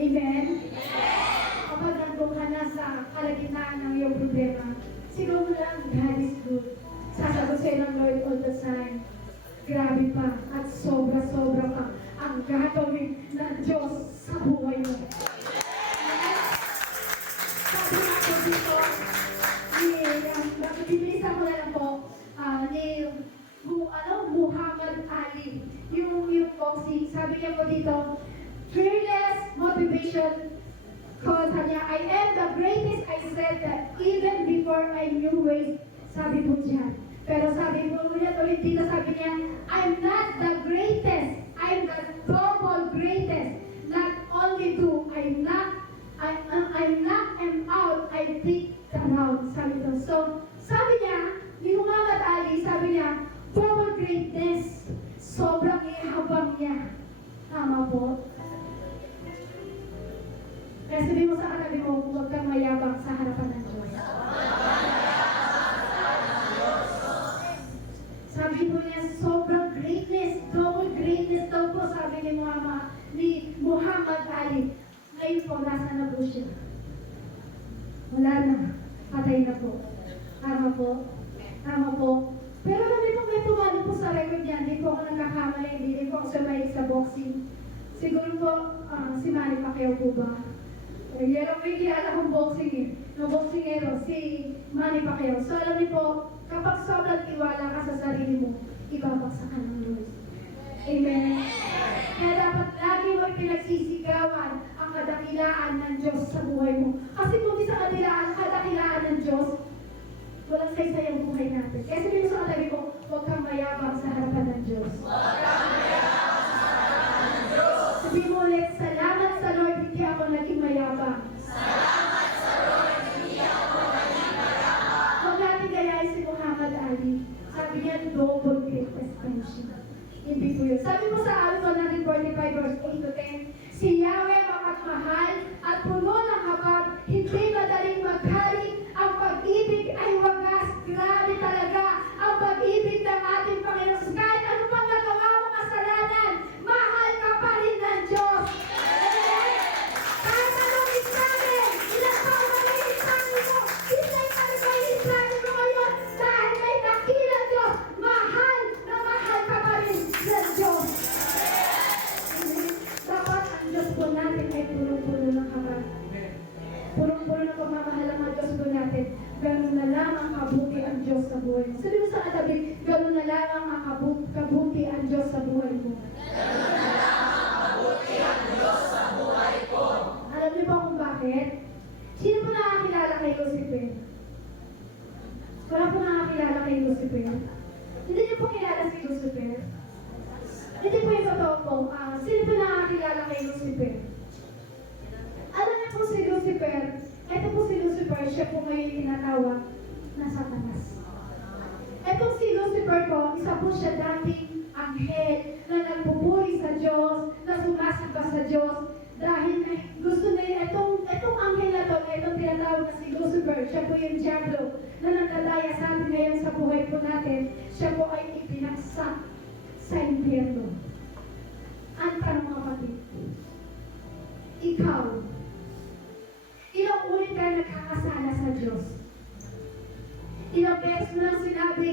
Amen? Kapag nandun ka na sa kalagitnaan ng iyong problema, siguro lang, God is good. Sasagot sa'yo ng Lord all the time. Grabe pa at sobra-sobra pa ang gagawin ng Diyos sa buhay mo. Sabi nga po dito, bibilisan ko na lang po, Muhammad Ali, yung boxing, sabi niya po dito, fearless motivation, cause niya, I am the greatest, I said that even before I knew ways, sabi po diyan. Pero sabi po niya ulit dito, sabi niya, I'm not the greatest, I'm the global greatest, not only two, I'm not am out, I think around, sabi ko. So, sabi niya, ni Muhammad Ali, sabi niya, global greatness, sobrang ihabang niya. Tama po? Kaya sabi mo sa katabi mo, huwag kang mayabang sa harapan ng Diyos. Sabi po niya, sobrang greatness, global greatness daw po, sabi ni Muhammad Ali. Ngayon po, nasa na po siya. Wala na. Patay na po. Tama po. Tama po. Pero namin po may tumalo po sa record niya. Hindi po ako nagkakamali. Hindi din po ako sumayin sa boxing. Siguro po, si Manny Pacquiao po ba? Yan ang may kilala kong boxing eh. No boxingero, si Manny Pacquiao. So alam niyo po, kapag sobrang tiwala ka sa sarili mo, ibabagsak ka ng Lord. Amen. Kaya dapat lagi mo pinagsisigawan ang kadakilaan ng Diyos sa buhay mo. Kasi kung di sa kadakilaan ng Diyos, walang saysay ang buhay natin. Kaya sabihin mo sa katabi ko, huwag kang mayabang sa harapan ng Diyos. Huwag kang mayabang sa harapan ng Diyos. Sabihin mo ulit, salamat sa Lord, hindi ako naging mayabang. Salamat sa Lord, hindi ako naging mayabang. Huwag natin gayahin si Muhammad Ali. Sabi niya, double great expansion. Hindi po yun. Sabi mo sa Psalm 145 verse 8 to 10, si Yahweh mapagmahal at puno ng habag, hindi madaling maghari, ang pag-ibig ay wagas. Grabe talaga ang pag-ibig ng ating Panginoon. Kahit ano pang nagawa mo kasalanan, mahal ka pa rin ng Diyos. Kahit anong examen, ilang taon na may examen mo, hindi pa rin may examen mo ngayon dahil may dakilang Diyos. Mahal na mahal ka pa rin ng Diyos. Dapat ang Diyos po natin ay punong-puno ng habag. Punong-puno ng pagmamahal ang Diyos po natin. Ganun na lang ang kabuti ang Diyos sa buhay mo. Sabi mo sa katabi, ganun na lang ang kabuti ang Diyos sa buhay mo. Ganun na lang ang mabuti ang Diyos sa buhay ko. Alam niyo ba kung bakit? Sino po nakakilala kay Lucifer? Wala po nakakilala kay Lucifer. Hindi niyo po kilala si Lucifer. Hindi po yung totoo po. Sino po nakakilala kay Lucifer? Alam niyo po si Lucifer, ito po si Lucifer, siya po ngayon tinatawag na Satanas. Etong si Lucifer po, isa po siya dating anghel na nagpupuri sa Diyos, na sumasamba sa Diyos, dahil gusto niya, itong anghel na to, itong tinatawag na si Lucifer, siya po yung Diablo, na nagdadaya sa atin ngayon sa buhay po natin, siya po ay ipinagsak sa impyerno. Ang tanong kapatid, ikaw, ilang ulit ka nagkakasala sa Diyos? Ilang beses mo lang sinabi,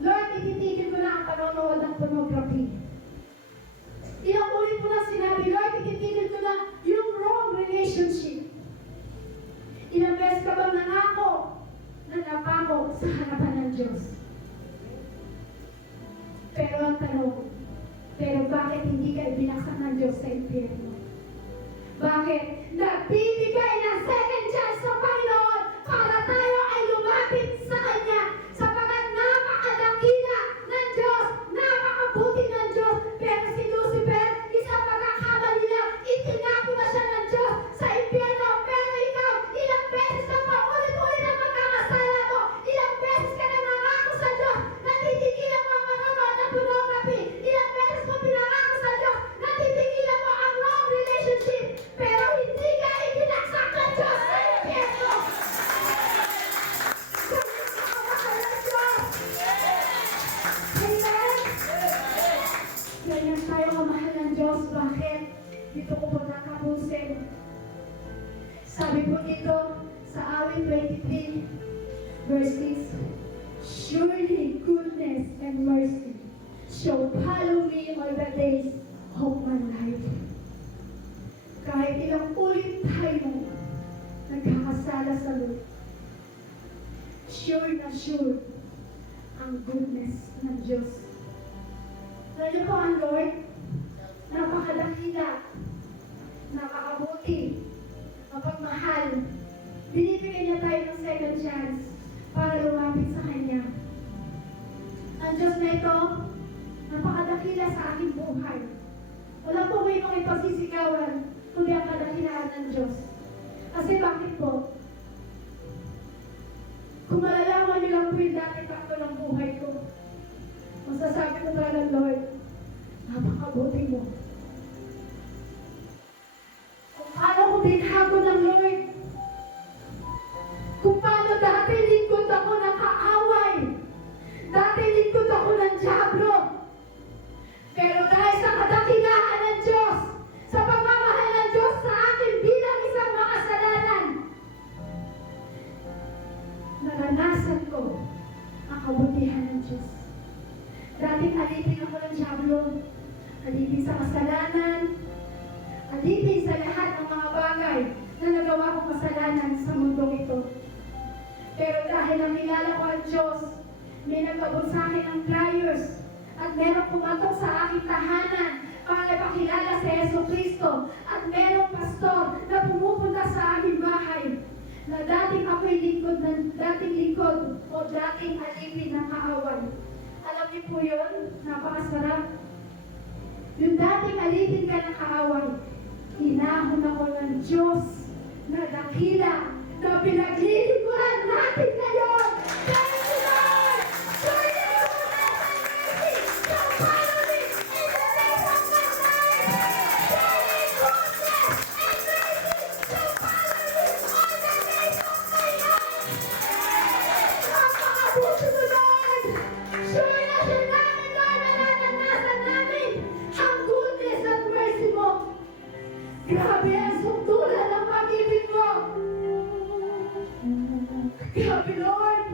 Lord, ititigil ko na ang panonood ng pornography. Ilang ulit mo lang sinabi, Lord, ititigil ko na yung wrong relationship. Ilang beses ka bang nangako na napako sa harapan ng Diyos? Pero ang tanong, pero bakit hindi ka ibinaksak ng Diyos sa impyerno? Bakit? Nagbibigay ng second chance sa Panginoon para tayo ay lumapit sa Kanya sapagkat napakadakila ng Diyos, napakabuti ng Diyos. Pero si Lucifer, isang pagkakamali lang, itinako na siya ng Diyos sa impyerno. Pero ikaw, ilang beses ka pa ulit-ulit ang magkakasala mo, ilang beses ka nangangako sa Diyos, natitigilan mo ang manonood ng pornography, ilang beses mo pinangako sa Diyos, natitigilan mo ang wrong relationship, pero hindi ka ibinaksak ng Diyos tapusin. Sabi po dito sa awit 23, verse 6, surely goodness and mercy shall follow me all the days of my life. Kahit ilang ulit tayo nagkakasala sa Lord, sure na sure ang goodness ng Diyos. Alam niyo po ang Lord, napakadakila, napakabuti, mapagmahal. Binibigyan niya tayo ng second chance para lumapit sa Kanya. Ang Diyos na ito, napakadakila sa aking buhay. Wala po may mga ipagsisigawan, kundi ang kadakilaan ng Diyos. Kasi bakit po? Kung malalaman niyo lang po yung dati takbo ng buhay ko, masasabi ko talaga, Lord, napakabuti mo. Kung paano ko binago ng Lord, kung paano dati lingkod ako ng kaaway, dati lingkod ako ng dyablo, pero dahil sa kadakilaan ng Diyos, sa pagmamahal ng Diyos sa akin bilang isang makasalanan, naranasan ko ang kabutihan ng Diyos. Dating alipin ako ng dyablo, alipin sa kasalanan, alipin sa lahat ng mga bagay na nagawa kong kasalanan sa mundong ito. Pero dahil nakilala ko ang Diyos, may nagpabot sa akin ng flyers at merong pumatok sa aking tahanan para ipakilala si Yeso Cristo at merong pastor na pumupunta sa aking bahay na dating ako'y dating lingkod o dating alipin ng kaaway. Alam niyo po yun? Napakasarap. Yung dating alipin ka ng kaaway, hinahon ako ng Diyos na dakila na pinaglilingkuran natin ngayon. Thank you, Lord! Surely you will shall follow me in the days of my life. Surely goodness and mercy shall follow me all the days of my life. Napakabuti mo, Lord! Sure na sure namin, Lord, na naranasan namin ang goodness at mercy mo. Grabe ang suntulan ng pag-ibig mo. Grabe, Lord.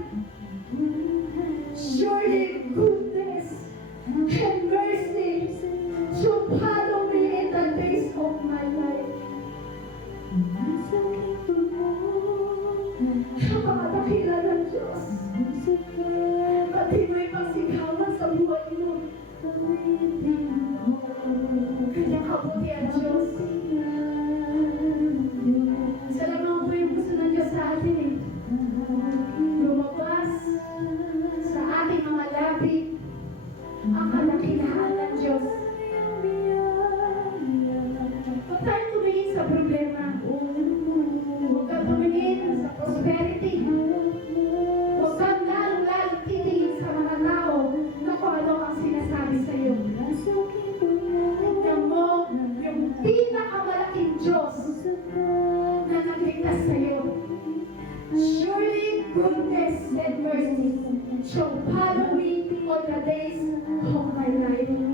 Surely goodness and mercy shall follow me in the days of my life. Napakadakila ng Diyos. Pati mo'y magsigawan sa buhay mo. Kanyang kabutihan, Diyos. Isa lang naman po yung gusto ng Diyos sa atin eh. Lumabas sa ating mga labi ang kadakilaan ng Diyos. Huwag tayong tumingin sa problema. Huwag kang tumingin sa prosperity. Huwag kang lalong-lalong titingin sa mga tao na kung ano ang sinasabi sa iyo. Tignan mo yung pinakamalaking Diyos na nagligtas sa iyo. Surely goodness and mercy shall follow me all the days of my life.